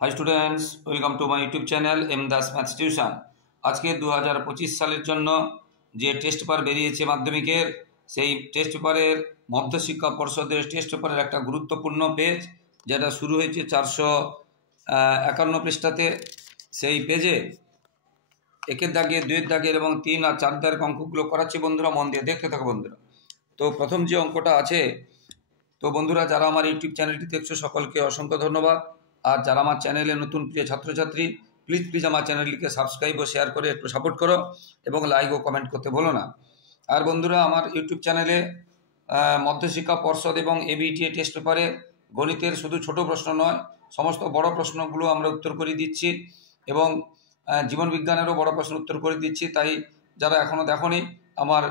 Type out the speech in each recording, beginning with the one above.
High students welcome to my YouTube channel M Das maths tuition. आज के 2025 সালের জন্য যে টেস্ট পেপার বেরিয়েছে মাধ্যমিকের, সেই টেস্ট পেপারের মধ্যশিক্ষা পর্ষদের টেস্ট পেপারের একটা গুরুত্বপূর্ণ পেজ যেটা শুরু হয়েছে 451 পৃষ্ঠাতে। সেই পেজে একের দাগে, দুইয়ের দাগের এবং 3 আর 4 দাগের অঙ্কগুলো করাচ্ছি। বন্ধুরা মন দিয়ে দেখতে থাকো। বন্ধুরা, তো প্রথম যে অঙ্কটা আছে, তো বন্ধুরা যারা আমার ইউটিউব চ্যানেলটি দেখছো সকলকে অসংখ্য ধন্যবাদ। আর যারা আমার চ্যানেলে নতুন প্রিয় ছাত্রছাত্রী, প্লিজ আমার চ্যানেলটিকে সাবস্ক্রাইব ও শেয়ার করে একটু সাপোর্ট করো এবং লাইক ও কমেন্ট করতে ভুলো না। আর বন্ধুরা আমার ইউটিউব চ্যানেলে মধ্যশিক্ষা পর্ষদ এবং এবিটিএ টেস্ট পেপারে গণিতের শুধু ছোট প্রশ্ন নয়, সমস্ত বড় প্রশ্নগুলো আমরা উত্তর করে দিচ্ছি এবং জীবন বিজ্ঞানেরও বড় প্রশ্ন উত্তর করে দিচ্ছি। তাই যারা এখনও দেখোনি আমার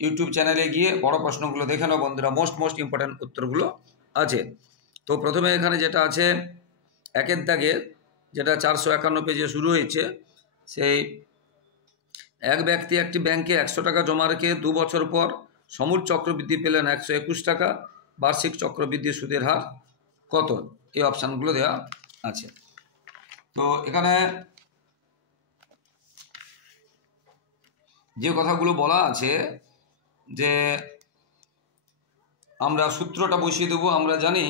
ইউটিউব চ্যানেলে গিয়ে বড় প্রশ্নগুলো দেখে নাও বন্ধুরা, মোস্ট ইম্পর্ট্যান্ট উত্তরগুলো আছে। তো প্রথমে এখানে যেটা আছে একের দাগে, যেটা 451 পেজে শুরু হয়েছে, সেই এক ব্যক্তি একটি ব্যাংকে 100 টাকা জমা রেখে 2 বছর পর সমূল চক্রবৃদ্ধি পেলেন 121 টাকা। বার্ষিক চক্রবৃদ্ধি সুদের হার কত? এই অপশানগুলো দেওয়া আছে। তো এখানে যে কথাগুলো বলা আছে যে আমরা সূত্রটা বসিয়ে দেবো। আমরা জানি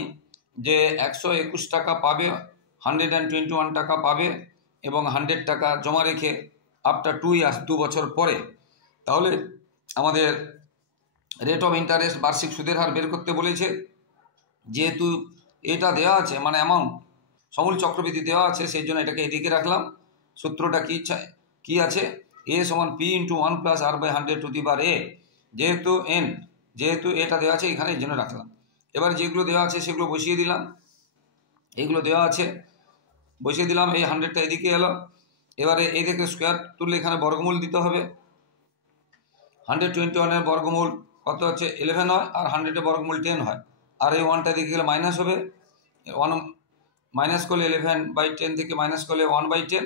যে 121 টাকা পাবে, 121 টাকা পাবে এবং 100 টাকা জমা রেখে আফটার 2 ইয়ার্স, 2 বছর পরে, তাহলে আমাদের রেট অফ ইন্টারেস্ট বার্ষিক সুদের হার বের করতে বলেছে। যেহেতু এটা দেওয়া আছে মানে অ্যামাউন্ট সমূল চক্রবৃদ্ধি দেওয়া আছে, সেই জন্য এটাকে এদিকে রাখলাম। সূত্রটা কি আছে? এ সমান P into 1 plus R by 100 to the power A. যেহেতু এটা দেওয়া আছে এখানে এই জন্য রাখলাম। এবার যেগুলো দেওয়া আছে সেগুলো বসিয়ে দিলাম। এইগুলো দেওয়া আছে বসিয়ে দিলাম। এই 100টা এদিকে এলো। এবারে এই দিকে স্কোয়ার তুললে এখানে বর্গমূল দিতে হবে। 121-এর বর্গমূল কত হচ্ছে? 11 হয়, আর 100-এর বর্গমূল 10 হয়। আর এই 1টা দিকে গেলে মাইনাস হবে। 1 মাইনাস করলে 11/10 থেকে মাইনাস করলে 1/10,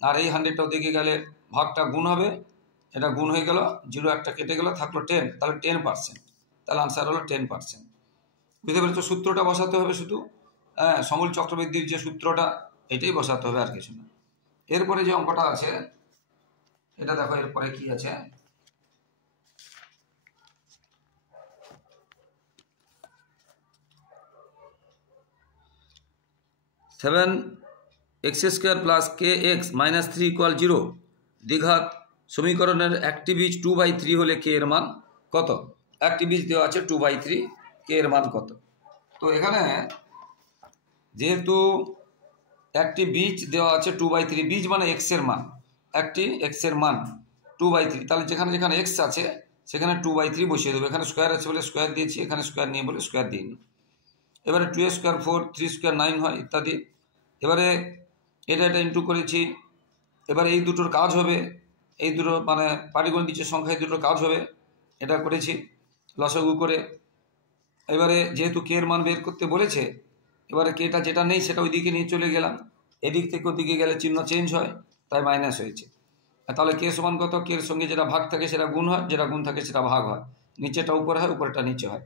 আর এই 100টা দিকে গেলে ভাগটা গুণ হবে। এটা গুণ হয়ে গেল, 0 একটা কেটে গেল, থাকলো 10, তাহলে 10%। তাহলে আনসার হলো 10%। বুঝতে পেরেছো? সূত্রটা বসাতে হবে শুধু, সমূল চক্রবৃদ্ধির যে সূত্রটা এটাই বসাতে হবে, আর কিছু না। এরপরে যে অঙ্কটা আছে এটা দেখো, এরপরে কি আছে? সেভেন এক্স স্কোয়ার প্লাস কে এক্স মাইনাস 3 = 0 দ্বিঘাত সমীকরণের একটি বীজ 2/3 হলে কে এর মান কত? একটি বীজ দেওয়া আছে 2/3, কে এর মান কত? তো এখানে যেহেতু একটি বীজ দেওয়া আছে 2/3, বীজ মানে এক্স এর মান, একটি এক্স এর মান 2/3, তাহলে যেখানে যেখানে এক্স আছে সেখানে 2/3 বসিয়ে দেবো। এখানে স্কোয়ার আছে বলে স্কোয়ার দিয়েছি, এখানে স্কোয়ার নিয়ে বলে স্কোয়ার দিইনি। এবারে 2 স্কোয়ার 4, 3 স্কোয়ার 9 হয় ইত্যাদি। এবারে এটা ইন্টু করেছি। এবারে এই দুটোর কাজ হবে, এই দুটো মানে পাটিগণিত বীজের সংখ্যা, এই দুটোর কাজ হবে। এটা করেছি লসাগু করে। এবারে যেহেতু কে এর মান বের করতে বলেছে, এবারে কেটা যেটা নেই সেটা ওই দিকে নিয়ে চলে গেলাম। এদিক থেকে ওদিকে গেলে চিহ্ন চেঞ্জ হয়, তাই মাইনাস হয়েছে। তাহলে কে সমান কত? কে এর সঙ্গে যেটা ভাগ থাকে সেটা গুণ হয়, যেটা গুণ থাকে সেটা ভাগ হয়, নিচেটা উপরে হয়, উপরেটা নিচে হয়।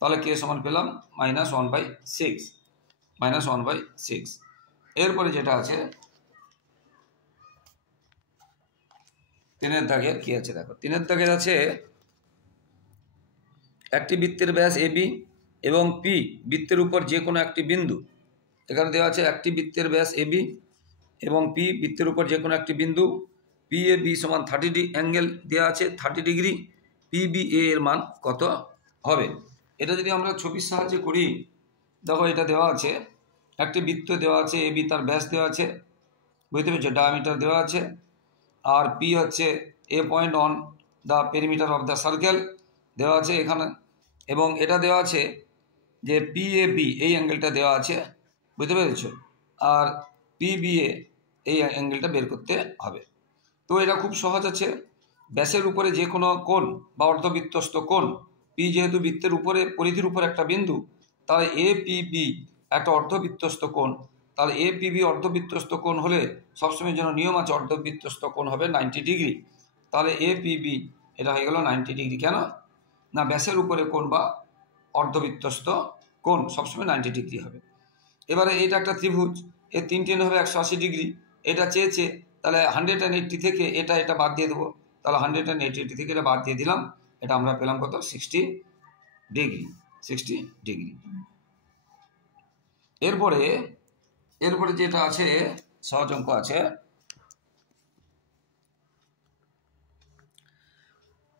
তাহলে কে সমান পেলাম -1/6। এরপরে যেটা আছে 3-এর দাগের কি আছে দেখো। 3-এর দাগের আছে একটি বৃত্তের ব্যাস এবি এবং পি বৃত্তের উপর যে কোনো একটি বিন্দু। এখানে দেওয়া আছে একটি বৃত্তের ব্যাস এবি এবং পি বৃত্তের উপর যে কোনো একটি বিন্দু। পি এ বি সমান 30 অ্যাঙ্গেল দেওয়া আছে 30 ডিগ্রি। পি বি এ এর মান কত হবে? এটা যদি আমরা ছবির সাহায্যে করি, দেখো এটা দেওয়া আছে একটি বৃত্ত দেওয়া আছে এবি, তার ব্যাস দেওয়া আছে, বুঝতে পেরেছো, ডায়ামিটার দেওয়া আছে, আর পি হচ্ছে a point on the perimeter of the circle দেওয়া আছে এখানে, এবং এটা দেওয়া আছে যে পি এ বি এই অ্যাঙ্গেলটা দেওয়া আছে, বুঝতে পেরেছো, আর পি বি এ এই অ্যাঙ্গেলটা বের করতে হবে। তো এটা খুব সহজ আছে। ব্যাসের উপরে যে কোনো কোণ বা অর্ধবৃত্তস্থ কোণ, পি যেহেতু বৃত্তের উপরে পরিধির উপর একটা বিন্দু, তাহলে এ পি বি একটা অর্ধবৃত্তস্থ কোণ। তাহলে এ পি বি অর্ধবৃত্তস্থ কোণ হলে সবসময়ের জন্য নিয়ম আছে অর্ধবৃত্তস্থ কোণ হবে 90 ডিগ্রি। তাহলে এ পি বি এটা হয়ে গেল 90 ডিগ্রি। কেন না? ব্যাসের উপরে কোণ বা অর্ধবৃত্তস্থ কোণ সবসময় 90 ডিগ্রি হবে। এবারে এটা একটা ত্রিভুজ, এর 3 হবে 180 ডিগ্রি, এটা চেয়েছে, তাহলে 180 থেকে এটা বাদ দিয়ে দেবো, তাহলে 180 থেকে এটা বাদ দিয়ে দিলাম, এটা আমরা পেলাম কত 60 ডিগ্রি, 60 ডিগ্রি। এরপরে যেটা আছে সহজ অঙ্ক আছে,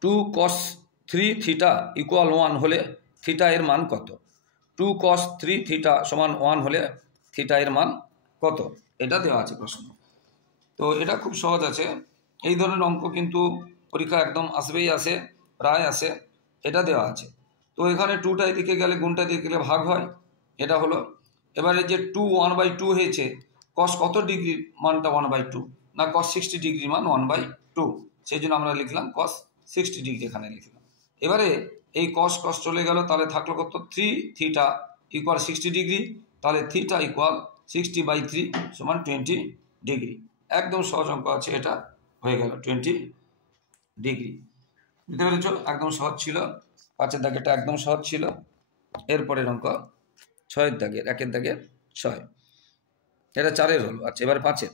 2 cos 3 থিটা ইকুয়াল 1 হলে থিটা এর মান কত? 2 cos 3 থিটা সমান 1 হলে থিটা এর মান কত? এটা দেওয়া আছে প্রশ্ন। তো এটা খুব সহজ আছে, এই ধরনের অঙ্ক কিন্তু পরীক্ষা একদম আসবেই আসে, প্রায় আসে, এটা দেওয়া আছে। তো এখানে 2টা এদিকে গেলে গুণটা দিকে গেলে ভাগ হয়, এটা হলো। এবারে যে 2 1/2 হয়েছে, cos কত ডিগ্রির মানটা 1/2 না cos 60 ডিগ্রির মান 1/2, সেই জন্য আমরা লিখলাম cos 60 ডিগ্রি এখানে লিখলাম। এবারে এই cos চলে গেল, তাহলে থাকলো কত 3 থিটা ইকুয়াল 60 ডিগ্রি, তাহলে থিটা ইকুয়াল 60/3 সমান 20 ডিগ্রি। একদম সহজ অঙ্ক আছে, এটা হয়ে গেল 20 ডিগ্রি। বুঝতে পেরেছ? একদম সহজ ছিল, 5-এর দাগেরটা একদম সহজ ছিল। এরপরের অঙ্ক 6-এর দাগের, 1-এর দাগের 6, এটা 4-এর হলো। আচ্ছা, এবার 5-এর।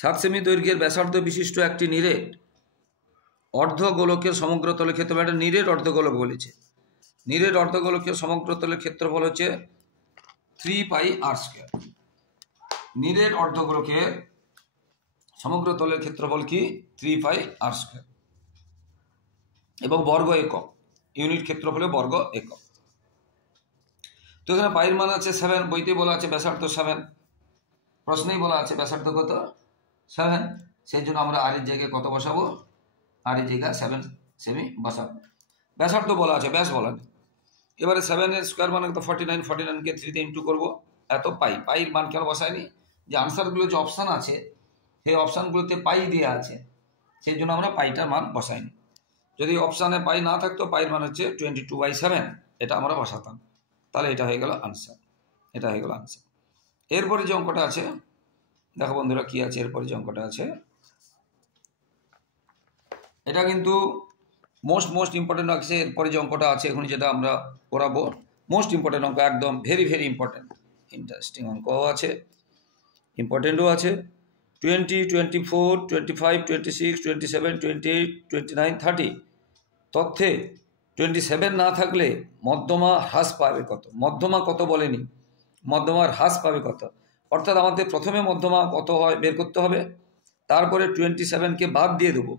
7 সেমি দৈর্ঘ্যের ব্যাসার্ধ বিশিষ্ট একটি নিরেট অর্ধগোলকের সমগ্রতলের ক্ষেত্রফল, এটা নিরেট অর্ধগোলক বলেছে। নিরেট অর্ধগোলকের সমগ্রতলের ক্ষেত্রফল হচ্ছে 3πr²। নিরেট অর্ধগোলকের সমগ্রতলের ক্ষেত্রফল কি 3πr², এবং বর্গ একক, ইউনিট ক্ষেত্রফলে বর্গ একক। তো এখানে পায়ের মান আছে 7, বইতে বলা আছে ব্যাসার্ধ 7, প্রশ্নেই বলা আছে ব্যাসার্ধ কত 7, সেই জন্য আমরা আর এর জায়গায় কত বসাবো, আর এর জায়গায় 7 সেমি বসাবো। ব্যাসার্ধ বলা আছে, ব্যাস বলা নেই। এবারে 7-এর স্কোয়ার মানে তো 49, 49কে 3 দিয়ে ইন্টু করবো, এত পাইয়ের মান কেন বসায়নি, যে আনসারগুলো যে অপশান আছে সেই অপশানগুলোতে পাই দেওয়া আছে, সেই জন্য আমরা পাইটার মান বসাইনি। যদি অপশানে পাই না থাকতো, পাইয়ের মান হচ্ছে 22/7, এটা আমরা বসাতাম, তাহলে এটা হয়ে গেল আনসার, এটা হয়ে গেল আনসার। এরপরে যে অঙ্কটা আছে দেখো বন্ধুরা কি আছে, এরপরে যে অঙ্কটা আছে এটা কিন্তু মোস্ট ইম্পর্টেন্ট আছে। এরপরে যে অঙ্কটা আছে এখন যেটা আমরা করাবো মোস্ট ইম্পর্টেন্ট অঙ্ক, একদম ভেরি ইম্পর্টেন্ট, ইন্টারেস্টিং অঙ্কও আছে, ইম্পর্টেন্টও আছে। 20, 24, 25, 26, 27, 28, 29, 30 তথ্যে 27 না থাকলে মধ্যমা হ্রাস পাবে কত? মধ্যমা কত বলেনি, মধ্যমার হ্রাস পাবে কত, অর্থাৎ আমাদের প্রথমে মধ্যমা কত হয় বের করতে হবে, তারপরে 27কে বাদ দিয়ে দেবো,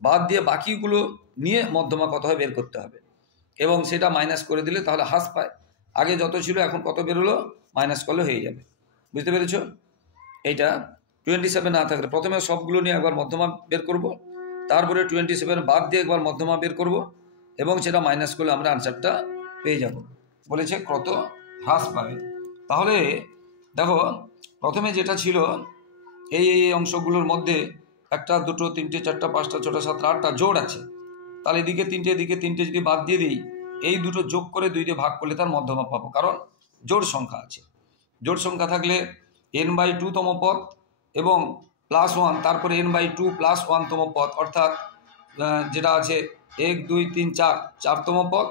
বাদ দিয়ে বাকিগুলো নিয়ে মধ্যমা কত হয় বের করতে হবে, এবং সেটা মাইনাস করে দিলে তাহলে হ্রাস পায়। আগে যত ছিল এখন কত বেরোলো, মাইনাস করলে হয়ে যাবে। বুঝতে পেরেছ? এইটা 27 না থাকলে প্রথমে সবগুলো নিয়ে একবার মধ্যমা বের করব, তারপরে 27 বাদ দিয়ে একবার মধ্যমা বের করব, এবং সেটা মাইনাস করলে আমরা আনসারটা পেয়ে যাব। বলেছে কত হ্রাস পাবে। তাহলে দেখো প্রথমে যেটা ছিল এই অংশগুলোর মধ্যে 1, 2, 3, 4, 5, 6, 7, 8টা জোড় আছে, তাহলে এদিকে 3টে এদিকে 3টে যদি বাদ দিয়ে দিই, এই দুটো যোগ করে 2 দিয়ে ভাগ করলে তার মধ্যমা পাবো, কারণ জোড় সংখ্যা আছে। জোড় সংখ্যা থাকলে n/2 তম পদ এবং +1, তারপরে n/2 + 1 তম পদ, অর্থাৎ যেটা আছে 1, 2, 3, 4 4তম পদ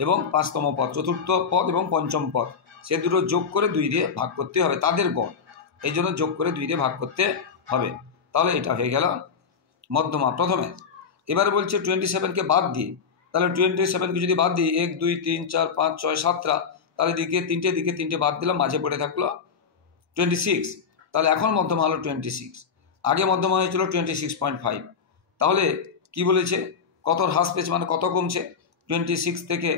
এবং 5তম পদ, চতুর্থ পদ এবং পঞ্চম পদ, সে দুটো যোগ করে 2 দিয়ে ভাগ করতে হবে, তাদের গড়, এই জন্য যোগ করে 2 দিয়ে ভাগ করতে হবে। তাহলে এটা হয়ে গেল মধ্যমা প্রথমে। এবার বলছে 27কে বাদ দিয়ে, তাহলে 27কে যদি বাদ দিই 1, 2, 3, 4, 5, 6, 7টা, তাহলে দিকে 3টে বাদ দিলাম, মাঝে পড়ে থাকলো 26, তাহলে এখন মধ্যমা হলো 26, আগে মধ্যমা হয়েছিল 26.5। তাহলে কি বলেছে কত হ্রাস পেয়েছে, মানে কত কমছে, 26 থেকে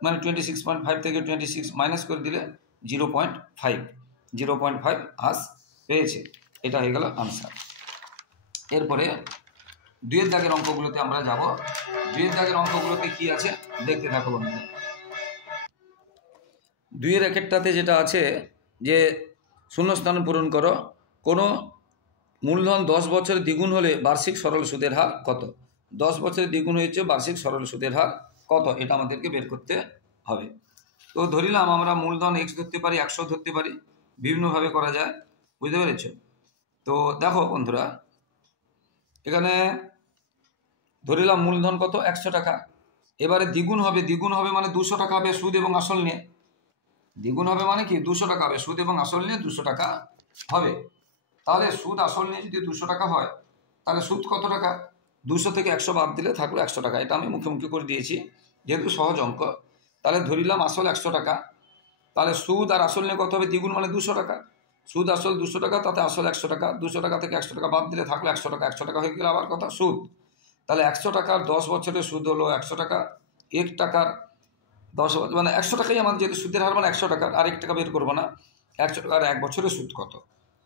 মানে 26.5 থেকে 26 মাইনাস করে দিলে 0.5 হ্রাস পেয়েছে, এটা হয়ে গেল আনসার। এরপরে 2-এর দাগের অঙ্কগুলোতে আমরা যাব। 2-এর দাগের অঙ্কগুলোতে কি আছে দেখতে থাকো বন্ধুরা। 2-এর একটাতে যেটা আছে যে শূন্যস্থান পূরণ করো, কোনো মূলধন 10 বছরে দ্বিগুণ হলে বার্ষিক সরল সুদের হার কত? 10 বছরে দ্বিগুণ হয়েছে, বার্ষিক সরল সুদের হার কত, এটা আমাদেরকে বের করতে হবে। তো ধরিলাম আমরা মূলধন x ধরতে পারি, 100 ধরতে পারি, বিভিন্নভাবে করা যায়। বুঝতে পেরেছ? তো দেখো বন্ধুরা এখানে ধরিলাম মূলধন কত 100 টাকা, এবারে দ্বিগুণ হবে মানে 200 টাকা হবে সুদ এবং আসল নিয়ে। দ্বিগুণ হবে মানে কি 200 টাকা হবে, সুদ এবং আসল নিয়ে 200 টাকা হবে। তাহলে সুদ আসল নিয়ে যদি 200 টাকা হয় তাহলে সুদ কত টাকা? 200 থেকে 100 বাদ দিলে থাকলো 100 টাকা। এটা আমি মুখে করে দিয়েছি যেহেতু সহজ অঙ্ক। তাহলে ধরিলাম আসল 100 টাকা, তাহলে সুদ আর আসল নিয়ে কত হবে? দ্বিগুণ মানে 200 টাকা। সুদ আসল 200 টাকা, তাতে আসল 100 টাকা। 200 টাকা থেকে 100 টাকা বাদ দিলে থাকলো 100 টাকা। 100 টাকা হয়ে গেলে আবার কথা সুদ। তাহলে 100 টাকার 10 বছরের সুদ হলো 100 টাকা। 1 টাকার 10 বছর মানে 100 টাকাই আমাদের, যেহেতু সুদের হার মানে 100 টাকার, আর 1 টাকা বের করবো না। 100 টাকার 1 বছরের সুদ কত?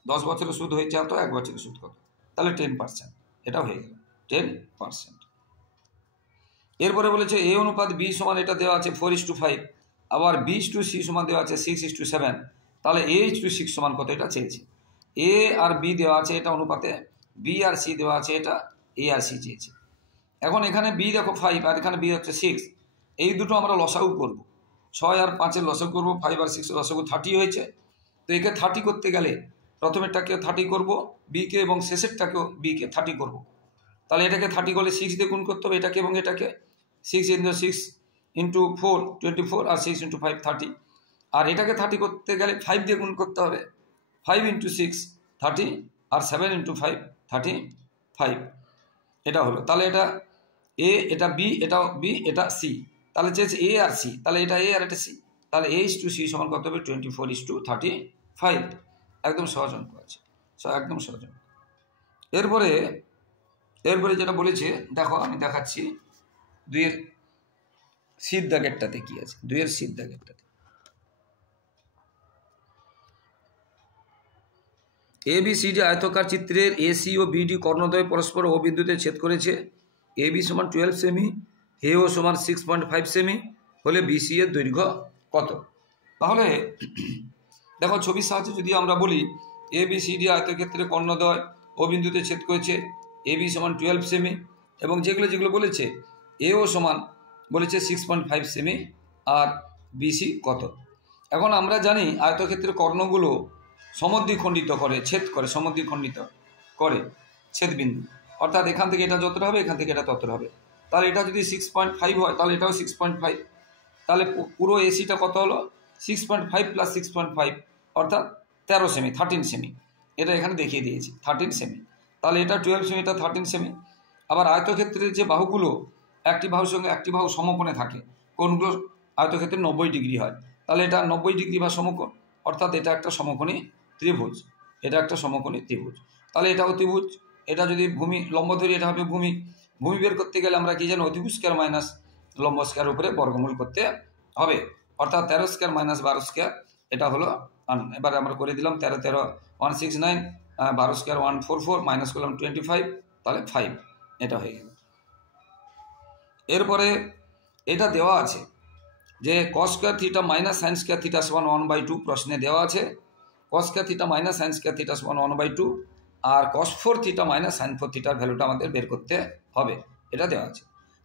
10 বছরের সুদ হয়েছে এত, 1 বছরের সুদ কত? তাহলে 10%। এটা হয়ে গেল 10%। এরপরে বলেছে এ অনুপাত বি সমান, এটা দেওয়া আছে 4:5, আবার B/C সমান দেওয়া আছে 6:7। তাহলে A/6 সমান কত? এটা চেয়েছে। এ আর বি দেওয়া আছে এটা অনুপাতে, বি আর সি দেওয়া আছে এটা, এ আর সি চেয়েছে। এখন এখানে বি দেখো 5 আর এখানে বি হচ্ছে 6, এই দুটো আমরা লসাগু করব। 6 আর 5-এর লসাগু করবো, 5 আর 6-এর লসাগু 30 হয়েছে। তো একে 30 করতে গেলে প্রথমেরটাকে 30 করব বিকে, এবং শেষেরটাকেও বিকে 30 করব। তাহলে এটাকে 30 করলে 6 দিয়ে গুণ করতে হবে এটাকে এবং এটাকে। 6 × 4 24, আর 6 × 5 30। আর এটাকে 30 করতে গেলে 5 দিয়ে গুণ করতে হবে। 5 × 6 30, আর 7 × 5 35। এটা হলো। তাহলে এটা এ, এটা বি, এটাও বি, এটা সি। তাহলে চেয়েছে এ আর সি, তাহলে এটা এ আর এটা সি। তাহলে A/C সমান কত হবে? 24:35। একদম সহজ অঙ্ক আছে, একদম সহজ অঙ্ক। এরপরে যেটা বলেছে দেখো, আমি দেখাচ্ছি 2-এর সির দাগেরটাতে কি আছে। 2-এর সির দাগেরটাতে ABCD আয়তকার চিত্রের AC ও BD কর্ণদ্বয় পরস্পর ও বিন্দুতে ছেদ করেছে। AB সমান 12 সেমি, AO সমান 6.5 সেমি হলে BC এর দৈর্ঘ্য কত? তাহলে দেখো ছবির সাহায্যে যদি আমরা বলি ABCD আয়তক্ষেত্রে কর্ণদ্বয় ও বিন্দুতে ছেদ করেছে, AB সমান 12 সেমি, এবং যেগুলো বলেছে AO সমান বলেছে 6.5 সেমি, আর BC কত? এখন আমরা জানি আয়তক্ষেত্রের কর্ণগুলো সমদ্বিখণ্ডিত করে, ছেদ করে, সমদ্বিখণ্ডিত করে ছেদবিন্দু, অর্থাৎ এখান থেকে এটা যতটা হবে এখান থেকে এটা ততটা হবে। তাহলে এটা যদি 6.5 হয় তাহলে এটাও 6.5। তাহলে পুরো এসিটা কত হলো? 6.5 + 6.5 অর্থাৎ 13 সেমি, 13 সেমি। এটা এখানে দেখিয়ে দিয়েছি 13 সেমি। তাহলে এটা 12 সেমি, এটা 13 সেমি। আবার আয়তক্ষেত্রের যে বাহুগুলো একটি বাহুর সঙ্গে একটি বাহু সমকোণে থাকে, কোণগুলো আয়তক্ষেত্রে 90 ডিগ্রি হয়। তাহলে এটা 90 ডিগ্রি বা সমকোণ, অর্থাৎ এটা একটা সমকোণী ত্রিভুজ। এটা একটা সমকোণী ত্রিভুজ। তাহলে এটাও ত্রিভুজ। এটা যদি ভূমি লম্ব ধরি এটা হবে ভূমি। ভূমি বের করতে গেলে আমরা কি জানি? অতিভুজ স্কয়ার মাইনাস লম্ব স্কয়ার উপরে বর্গমূল করতে হবে, অর্থাৎ 13 স্কয়ার মাইনাস 12 স্কয়ার। এটা হলো, এবার আমরা করে দিলাম 13 13 169, 12 স্কয়ার 144, মাইনাস করলাম 25, তাহলে 5। এটা হয়ে গেল। এরপরে এটা দেওয়া আছে যে cos square theta minus sine square theta সমান 1/2, প্রশ্নে দেওয়া আছে cos square theta minus sine square theta সমান 1/2, আর cos 4 থিটা মাইনাস সাইন 4 থিটার ভ্যালুটা আমাদের বের করতে হবে। এটা দেওয়া আছে।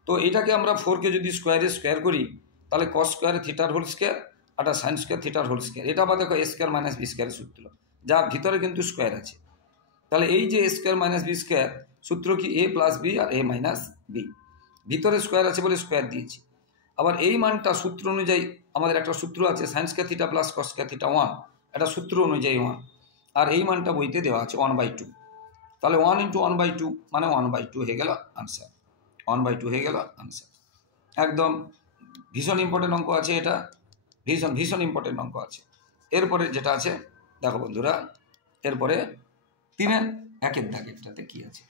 তো এটাকে আমরা 4কে যদি স্কয়ার করি তাহলে cos স্কয়ার থিটার হোল স্কয়ার, আর সাইন স্কয়ার থিটার হোল স্কয়ার। এটা আবার দেখো a স্কয়ার মাইনাস b স্কয়ারের সূত্র, যার ভিতরে কিন্তু স্কয়ার আছে। তাহলে এই যে a square minus b square সূত্র কি a + b আর a - b, ভিতরে স্কয়ার আছে বলে স্কয়ার দিয়েছি। আবার এই মানটা সূত্র অনুযায়ী আমাদের একটা সূত্র আছে sine square theta plus cos square theta 1, এটা সূত্র অনুযায়ী 1, আর এই মানটা বইতে দেওয়া আছে 1/2। তাহলে 1 × 1/2 মানে 1/2 হয়ে গেল আনসার। 1/2 হয়ে গেল আনসার। একদম ভীষণ ইম্পর্টেন্ট অঙ্ক আছে এটা, ভীষণ ইম্পর্টেন্ট অঙ্ক আছে। এরপরে যেটা আছে দেখো বন্ধুরা, এরপরে 3-এর 1-এর দাগেরটাতে কি আছে।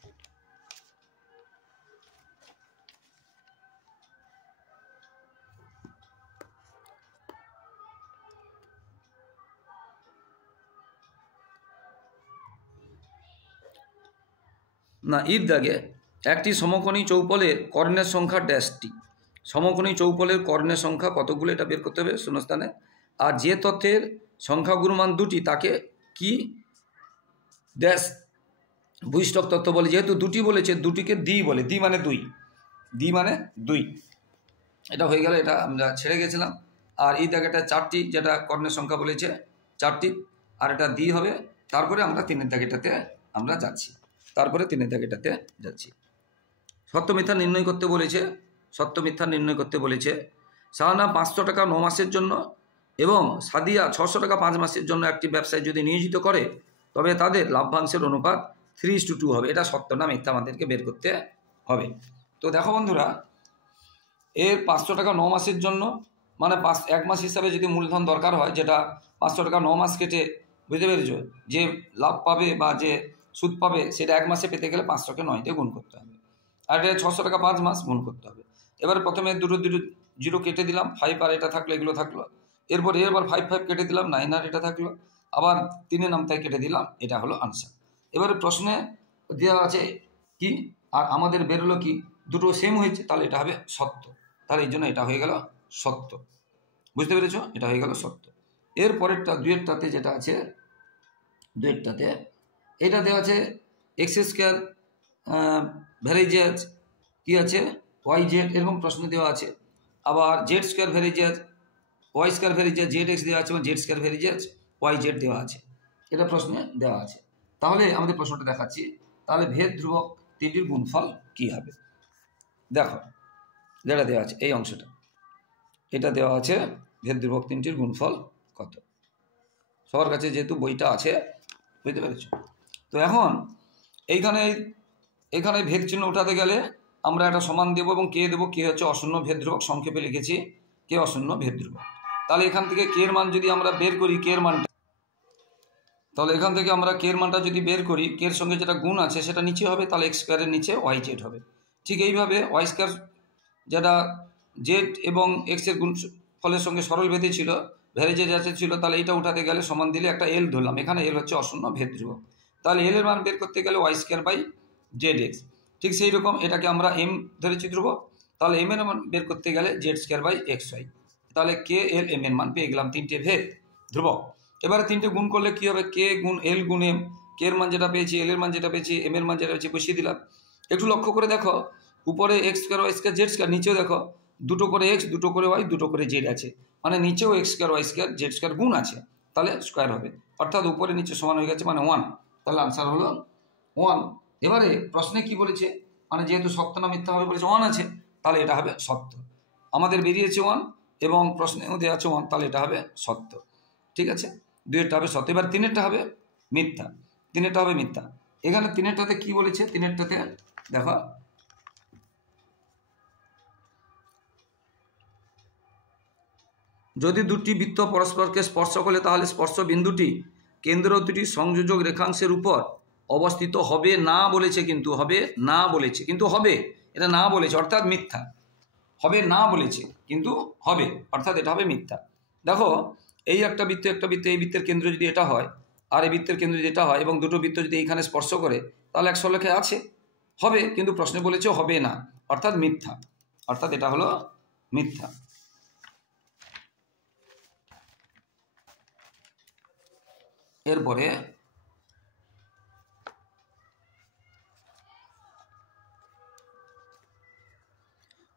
না, ইর দাগে একটি সমকোণী চৌপলের কর্ণের সংখ্যা ড্যাশটি। সমকোণী চৌপলের কর্ণের সংখ্যা কতগুলো এটা বের করতে হবে শূন্যস্থানে। আর যে তথ্যের সংখ্যাগুরুমান দুটি তাকে কি ড্যাশ ভূইষ্ঠক তথ্য বলে। যেহেতু দুটি বলেছে দুটিকে দ্বি বলে, দ্বি মানে দুই, দ্বি মানে দুই। এটা হয়ে গেল, এটা আমরা ছেড়ে গেছিলাম। আর এই দাগেটা 4টি, যেটা কর্ণের সংখ্যা বলেছে 4টি, আর এটা দ্বি হবে। তারপরে আমরা 3-এর দাগেটাতে আমরা যাচ্ছি, তারপরে 3-এর দাগেটাতে যাচ্ছি। সত্য মিথ্যা নির্ণয় করতে বলেছে, সত্য মিথ্যা নির্ণয় করতে বলেছে। সালানা 500 টাকা 9 মাসের জন্য এবং সাদিয়া 600 টাকা 5 মাসের জন্য একটি ব্যবসায় যদি নিয়োজিত করে তবে তাদের লাভ্যাংশের অনুপাত 3:2 হবে। এটা সত্য না মিথ্যা আমাদেরকে বের করতে হবে। তো দেখো বন্ধুরা, এর 500 টাকা 9 মাসের জন্য মানে 1 মাস হিসাবে যদি মূলধন দরকার হয়, যেটা 500 টাকা 9 মাস কেটে, বুঝতে পেরেছ, যে লাভ পাবে বা যে সুদ পাবে সেটা 1 মাসে পেতে গেলে 500কে 9 দিয়ে গুণ করতে হবে, আর এটা 600 টাকা 5 মাস গুণ করতে হবে। এবার প্রথমে দুটো জিরো কেটে দিলাম, 5 আর এটা থাকলো, এগুলো থাকলো। এরপর 5 কেটে দিলাম, 9 আর এটা থাকলো, আবার 3 নামতায় কেটে দিলাম, এটা হলো আনসার। এবারে প্রশ্নে দেওয়া আছে কি, আর আমাদের বেরোলো কি, দুটো সেম হয়েছে, তাহলে এটা হবে সত্য। তাহলে এই জন্য এটা হয়ে গেল সত্য, বুঝতে পেরেছ, এটা হয়ে গেল সত্য। এর পরেরটা 2-টাতে যেটা আছে, 2-টাতে এটা দেওয়া আছে x² ভ্যারিজেজ কি আছে yz, এরকম প্রশ্ন দেওয়া আছে। আবার z² ভ্যারিজেজ y² ভ্যারিজেজ zx দেওয়া আছে এবং z² ভ্যারিজেজ yz দেওয়া আছে, এটা প্রশ্নে দেওয়া আছে। তাহলে আমাদের প্রশ্নটা দেখাচ্ছি, তাহলে ভেদ ধ্রুবক তিনটির গুণফল কি হবে। দেখো যেটা দেওয়া আছে এই অংশটা, এটা দেওয়া আছে ভেদ ধ্রুবক তিনটির গুণফল কত। সবার কাছে যেহেতু বইটা আছে, বুঝতে পেরেছ। তো এখন এইখানে ভেদ চিহ্ন উঠাতে গেলে আমরা একটা সমান দেবো এবং কে দেবো, কে হচ্ছে অশূন্য ভেদ ধ্রুবক, সংক্ষেপে লিখেছি কে অশূন্য ভেদ ধ্রুবক। তাহলে এখান থেকে কে এর মান যদি আমরা বের করি, কে এর মানটা, তাহলে এখান থেকে আমরা কে এর মানটা যদি বের করি, কে এর সঙ্গে যেটা গুণ আছে সেটা নিচে হবে, তাহলে x² এর নিচে yz হবে। ঠিক এইভাবে y² যেটা z এবং x এর গুণ ফলের সঙ্গে সরল ভেদে ছিল, ভ্যারিজেজ আছে ছিল, তাহলে এটা উঠাতে গেলে সমান দিলে একটা এল ধরলাম, এখানে এল হচ্ছে অশূন্য ভেদ ধ্রুবক। তাহলে এল এর মান বের করতে গেলে y²/zx। ঠিক সেই রকম এটাকে আমরা এম ধরেছি ধ্রুবক, তাহলে এম এর মান বের করতে গেলে z²/xy। তাহলে কে এল এম এর মান পেয়ে গেলাম, তিনটে ভেদ ধ্রুবক। এবারে তিনটে গুণ করলে কি হবে, কে গুণ এল গুণ এম, কে এর মান যেটা পেয়েছি, এল এর মান যেটা পেয়েছি, এম এর মান যেটা পেয়েছি বসিয়ে দিলাম। একটু লক্ষ্য করে দেখো, উপরে x² y², z², নিচেও দেখো দুটো করে x, দুটো করে y, দুটো করে z আছে, মানে নিচেও x² y² z² গুণ আছে, তাহলে স্কোয়ার হবে, অর্থাৎ উপরে নিচে সমান হয়ে গেছে, মানে 1। তাহলে আনসার হলো 1। এবারে প্রশ্নে কি বলেছে, মানে যেহেতু সত্য না মিথ্যা হবে বলেছে 1 আছে, তাহলে এটা হবে সত্য। আমাদের বেরিয়েছে 1 এবং প্রশ্নের মধ্যে আছে 1, তাহলে এটা হবে সত্য। ঠিক আছে, 2-টা হবে সত্য। এবার 3-টা হবে মিথ্যা, 3-টা হবে মিথ্যা। এখানে 3-টাতে কি বলেছে, 3-টাতে দেখো, যদি দুটি বৃত্ত পরস্পরকে স্পর্শ করে তাহলে স্পর্শ বিন্দুটি কেন্দ্র দুটি সংযোজক রেখাংশের উপর অবস্থিত হবে না বলেছে, কিন্তু হবে না বলেছে, কিন্তু হবে, এটা না বলেছে অর্থাৎ মিথ্যা। হবে না বলেছে কিন্তু হবে, অর্থাৎ এটা হবে মিথ্যা। দেখো এই একটা বৃত্ত, এই বৃত্তের কেন্দ্র যদি এটা হয় আর এই বৃত্তের কেন্দ্র যদি এটা হয় এবং দুটো বৃত্ত যদি এইখানে স্পর্শ করে, তাহলে এক সরলরেখায় আছে, হবে, কিন্তু প্রশ্নে বলেছে হবে না, অর্থাৎ মিথ্যা, অর্থাৎ এটা হলো মিথ্যা। এরপরে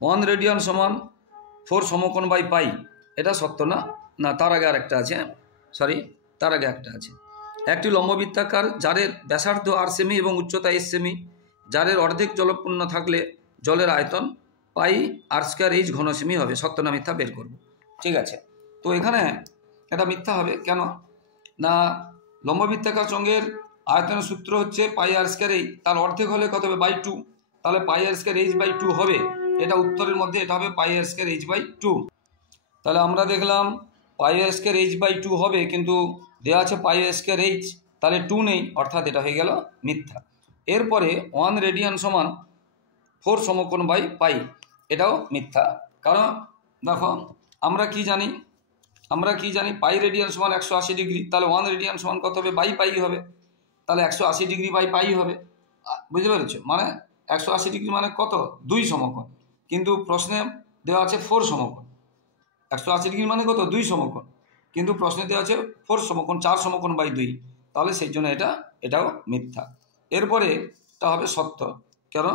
1 রেডিয়ান সমান 4 সমকোণ বাই পাই, এটা সত্য না, না তার আগে আরেকটা আছে, তার আগে একটা আছে। একটি লম্ববৃত্তাকার জারের ব্যাসার্ধ r সেমি এবং উচ্চতা s সেমি, জারের অর্ধেক জলপূর্ণ থাকলে জলের আয়তন পাই r²h ঘন সেমি হবে, সত্য না মিথ্যা বের করব। ঠিক আছে, তো এখানে এটা মিথ্যা হবে, কেন না, লম্ববৃত্তাকার চোঙের আয়তনের সূত্র হচ্ছে পাই r²h, তার অর্ধেক হলে কত হবে, বাই 2, তাহলে পাই r²h/2 হবে, এটা উত্তরের মধ্যে এটা হবে পাই r²h/2। তাহলে আমরা দেখলাম পাই r²h/2 হবে, কিন্তু দেওয়া আছে পাই r²h, তাহলে 2 নেই, অর্থাৎ এটা হয়ে গেল মিথ্যা। এরপরে 1 রেডিয়ান সমান 4 সমকোণ বাই পাই, এটাও মিথ্যা, কারণ দেখো আমরা কি জানি পাই রেডিয়ান সমান 180 ডিগ্রি, তাহলে 1 রেডিয়ান সমান কত হবে, বাই পাই হবে, তাহলে 180 ডিগ্রি বাই পাই হবে, বুঝতে পেরেছো, মানে 180 ডিগ্রি মানে কত, 2 সমকোণ, কিন্তু প্রশ্নে দেওয়া আছে 4 সমকোণ। 180 ডিগ্রি মানে কত, 2 সমকোণ, কিন্তু প্রশ্নে দেওয়া আছে 4 সমকোণ, 4 সমকোণ বাই 2, তাহলে সেই জন্য এটাও মিথ্যা। এরপরে এটা হবে সত্য, কেন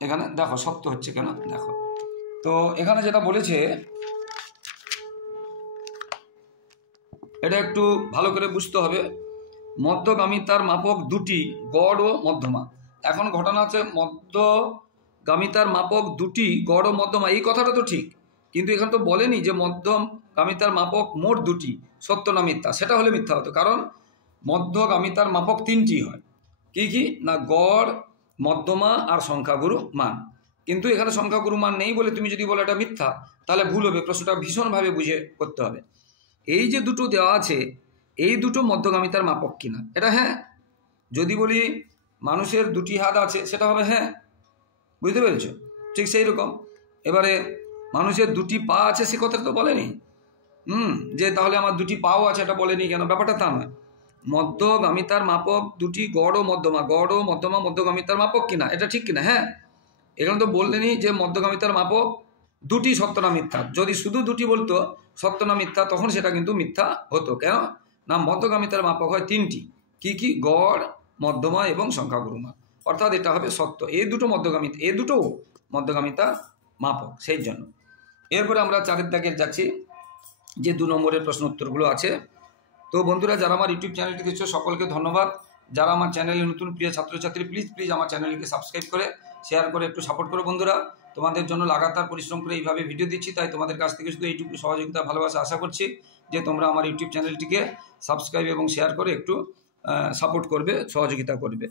এখানে দেখো সত্য হচ্ছে কেন, দেখো তো এখানে যেটা বলেছে এটা একটু ভালো করে বুঝতে হবে। মধ্যগামিতার মাপক দুটি, গড় ও মধ্যমা। এখন ঘটনা হচ্ছে মধ্যগামিতার মাপক দুটি, গড় ও মধ্যমা, এই কথাটা তো ঠিক, কিন্তু এখানে তো বলেনি যে মধ্যগামিতার গামিতার মাপক মোট দুটি, সত্য না মিথ্যা? সেটা হলে মিথ্যা হতো, কারণ মধ্যগামিতার মাপক তিনটি হয়। কি কি না, গড়, মধ্যমা আর সংখ্যাগুরু মান। কিন্তু এখানে সংখ্যাগুরু মান নেই বলে তুমি যদি বলো এটা মিথ্যা, তাহলে ভুল হবে। প্রশ্নটা ভীষণভাবে বুঝে করতে হবে। এই যে দুটো দেওয়া আছে, এই দুটো মধ্যগামিতার মাপক কিনা, এটা হ্যাঁ। যদি বলি মানুষের দুটি হাত আছে, সেটা হবে হ্যাঁ। বুঝতে পেরেছ? ঠিক সেই রকম এবারে মানুষের দুটি পা আছে, সে কথা তো বলেনি। যে তাহলে আমার দুটি পাও আছে, এটা বলেনি কেন? ব্যাপারটা তা নয়। মধ্যগামিতার মাপক দুটি, গড় ও মধ্যমা। গড় ও মধ্যমা মধ্যগামিতার মাপক কিনা, এটা ঠিক কিনা? হ্যাঁ। এখানে তো বললেনি যে মধ্যগামিতার মাপক দুটি, সত্য না মিথ্যা। যদি শুধু দুটি বলতো সত্য না মিথ্যা, তখন সেটা কিন্তু মিথ্যা হতো। কেন না, মধ্যগামিতার মাপক হয় তিনটি। কি কি? গড়, মধ্যমা এবং সংখ্যাগুরু মান। অর্থাৎ এটা হবে সত্য। এই দুটো মধ্যগামিতা মাপক, সেই জন্য। এরপরে আমরা 4 দাগের যাচ্ছি, যে 2 নম্বরের প্রশ্ন উত্তরগুলো আছে। তো বন্ধুরা, যারা আমার ইউটিউব চ্যানেলটি দেখছো সকলকে ধন্যবাদ। যারা আমার চ্যানেলে নতুন প্রিয় ছাত্রছাত্রী, প্লিজ আমার চ্যানেলকে সাবস্ক্রাইব করে শেয়ার করে একটু সাপোর্ট করো বন্ধুরা। তোমাদের জন্য লাগাতার পরিশ্রম করে এইভাবে ভিডিও দিচ্ছি, তাই তোমাদের কাছ থেকে শুধু এইটুকু সহযোগিতা, ভালোবাসা আশা করছি যে তোমরা আমার ইউটিউব চ্যানেলটিকে সাবস্ক্রাইব এবং শেয়ার করে একটু সাপোর্ট করবে, সহযোগিতা করবে।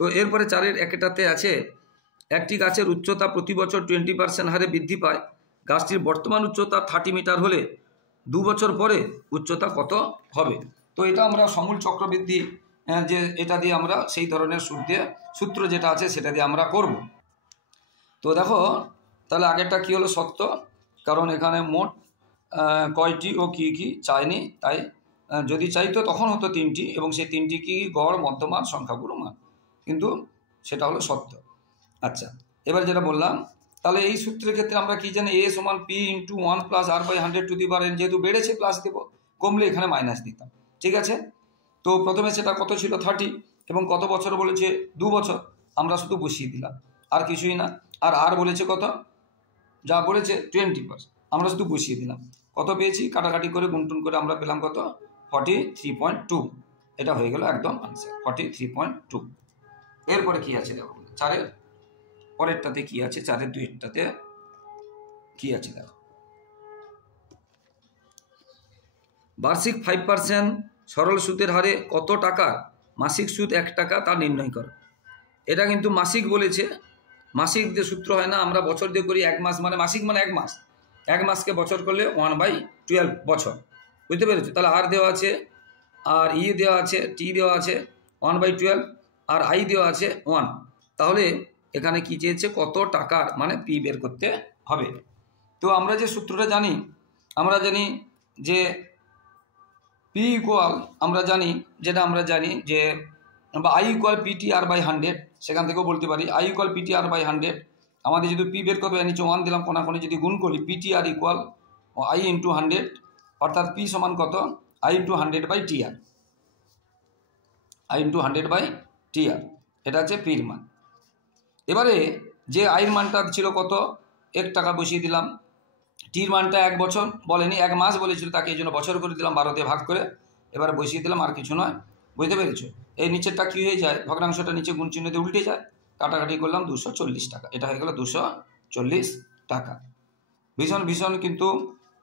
তো এরপরে 4-এর একটাতে আছে, একটি গাছের উচ্চতা প্রতি বছর 20% হারে বৃদ্ধি পায়। গাছটির বর্তমান উচ্চতা 30 মিটার হলে 2 বছর পরে উচ্চতা কত হবে? তো এটা আমরা সমূল চক্রবৃদ্ধি, যে এটা দিয়ে আমরা সেই ধরনের সূত্র যেটা আছে সেটা দিয়ে আমরা করব। তো দেখো, তাহলে আগেরটা কি হলো? সত্য, কারণ এখানে মোট কয়টি ও কি কি চাইনি, তাই যদি চাইতো তখন হতো 3টি, এবং সেই 3টি কি? গড়, মধ্যমান, সংখ্যাগুরু মান। কিন্তু সেটা হলো সত্য। আচ্ছা, এবার যেটা বললাম, তাহলে এই সূত্রের ক্ষেত্রে আমরা কি জানি? a সমান p × 1 + r/100 two the power n। যেহেতু বেড়েছে প্লাস দেবো, কমলে এখানে মাইনাস দিতাম। ঠিক আছে? তো প্রথমে সেটা কত ছিল? 30, এবং কত বছর বলেছে? 2 বছর। আমরা শুধু বসিয়ে দিলাম, আর কিছুই না। আর বলেছে কত? যা বলেছে 20%, আমরা শুধু বসিয়ে দিলাম। কত পেয়েছি? কাটাকাটি করে গুণটুন করে আমরা পেলাম কত? 43.2। এটা হয়ে গেল একদম আনসার, 43.2। এরপরে কি আছে দেখো, 4-এর পরেরটাতে কি আছে? 4-এর 2-টাতে কি আছে দেখো, বার্ষিক 5% সরল সুদের হারে কত টাকা মাসিক সুদ 1 টাকা তা নির্ণয় করো। এটা কিন্তু মাসিক বলেছে। মাসিক যে সূত্র হয় না, আমরা বছর দিয়ে করি। 1 মাস মানে মাসিক, মানে 1 মাস। 1 মাসকে বছর করলে 1/12 বছর। বুঝতে পেরেছো? তাহলে আর দেওয়া আছে, আর দেওয়া আছে, টি দেওয়া আছে 1/12, আর আই দেওয়া আছে 1। তাহলে এখানে কি চেয়েছে? কত টাকার, মানে পি বের করতে হবে। তো আমরা যে সূত্রটা জানি, আমরা জানি যে পি ইকুয়াল, আমরা জানি যে বা আই ইকুয়াল PTR/100। সেখান থেকেও বলতে পারি আই ইকুয়াল PTR/100। আমাদের যদি পি বের করবে, নিচে 1 দিলাম, কোনাকোনি যদি গুণ করি, PTR ইকুয়াল আই × 100, অর্থাৎ পি সমান কত? I × 100/TR। আই × 100/TR, এটা হচ্ছে পির মান। এবারে যে আইর মানটা ছিল কত? 1 টাকা বসিয়ে দিলাম। টির মানটা 1 বছর বলেনি, 1 মাস বলেছিল, তাকে এই জন্য বছর করে দিলাম, 12 দিয়ে ভাগ করে। এবারে বসিয়ে দিলাম, আর কিছু নয়। বুঝতে পেরেছো? এই নিচেরটা কি হয়ে যায়? ভগ্নাংশটা নিচে গুণ চিহ্ন দিয়ে উল্টে যায়। কাটাকাটি করলাম, 240 টাকা। এটা হয়ে গেল 240 টাকা। ভীষণ কিন্তু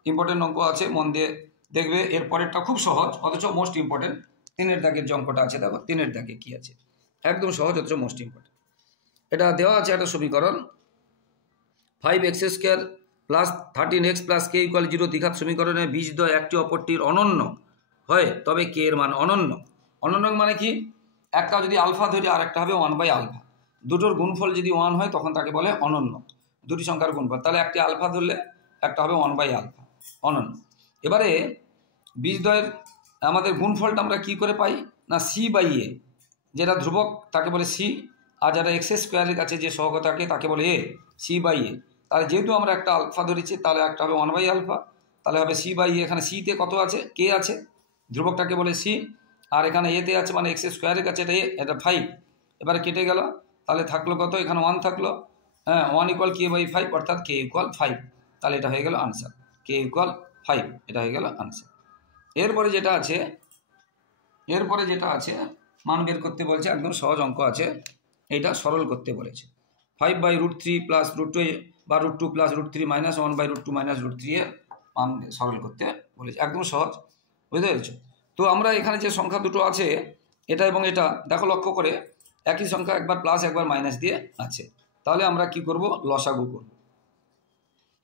ইম্পর্টেন্ট অঙ্ক আছে, মন দিয়ে দেখবে। এর পরেরটা খুব সহজ, অথচ মোস্ট ইম্পর্টেন্ট। 3-এর দাগের যে অঙ্কটা আছে দেখো, 3-এর দাগে কি আছে? একদম সহজ, অথচ মোস্ট ইম্পর্টেন্ট। এটা দেওয়া আছে একটা সমীকরণ, 5x² + 13x + k = 0 দ্বিঘাত সমীকরণে বীজদ্বয় একটি অপরটির অনন্য হয়, তবে কে এর মান অনন্য। অনন্য মানে কি? একটা যদি আলফা ধরি, আর একটা হবে 1/α। দুটোর গুণফল যদি 1 হয়, তখন তাকে বলে অনন্য। দুটি সংখ্যার গুণফল, তাহলে একটি আলফা ধরলে একটা হবে 1/α, অনন্য। এবারে বীজদ্বয়ের আমাদের গুণফলটা আমরা কি করে পাই? না c/a, যেটা ধ্রুবক তাকে বলে c, আর যারা x² কাছে যে সহগ থাকে তাকে বলে a, c/a। তাহলে যেহেতু আমরা একটা আলফা ধরেছি, তাহলে একটা হবে 1/α, তাহলে হবে c/a। এখানে c-তে কত আছে? k আছে, ধ্রুবকটাকে বলে c, আর এখানে এতে আছে, মানে x² কাছে এটা 5। এবারে কেটে গেল, তাহলে থাকলো কত? এখানে 1 থাকলো। হ্যাঁ, 1 = k/5, অর্থাৎ k = 5। তাহলে এটা হয়ে গেল আনসার, k = 5। এটা হয়ে গেল আনসার। এরপরে যেটা আছে মান বের করতে বলছে, একদম সহজ অঙ্ক আছে। এটা সরল করতে বলেছে। 5/√3 + √2 বা √2 + √3 - 1/√2 - √3 এর মান সরল করতে বলেছি, একদম সহজ, বুঝতে পেরেছো? তো আমরা এখানে যে সংখ্যা দুটো আছে এটা এবং এটা দেখো লক্ষ্য করে একই সংখ্যা একবার প্লাস একবার মাইনাস দিয়ে আছে, তাহলে আমরা কি করব লসাগু করব।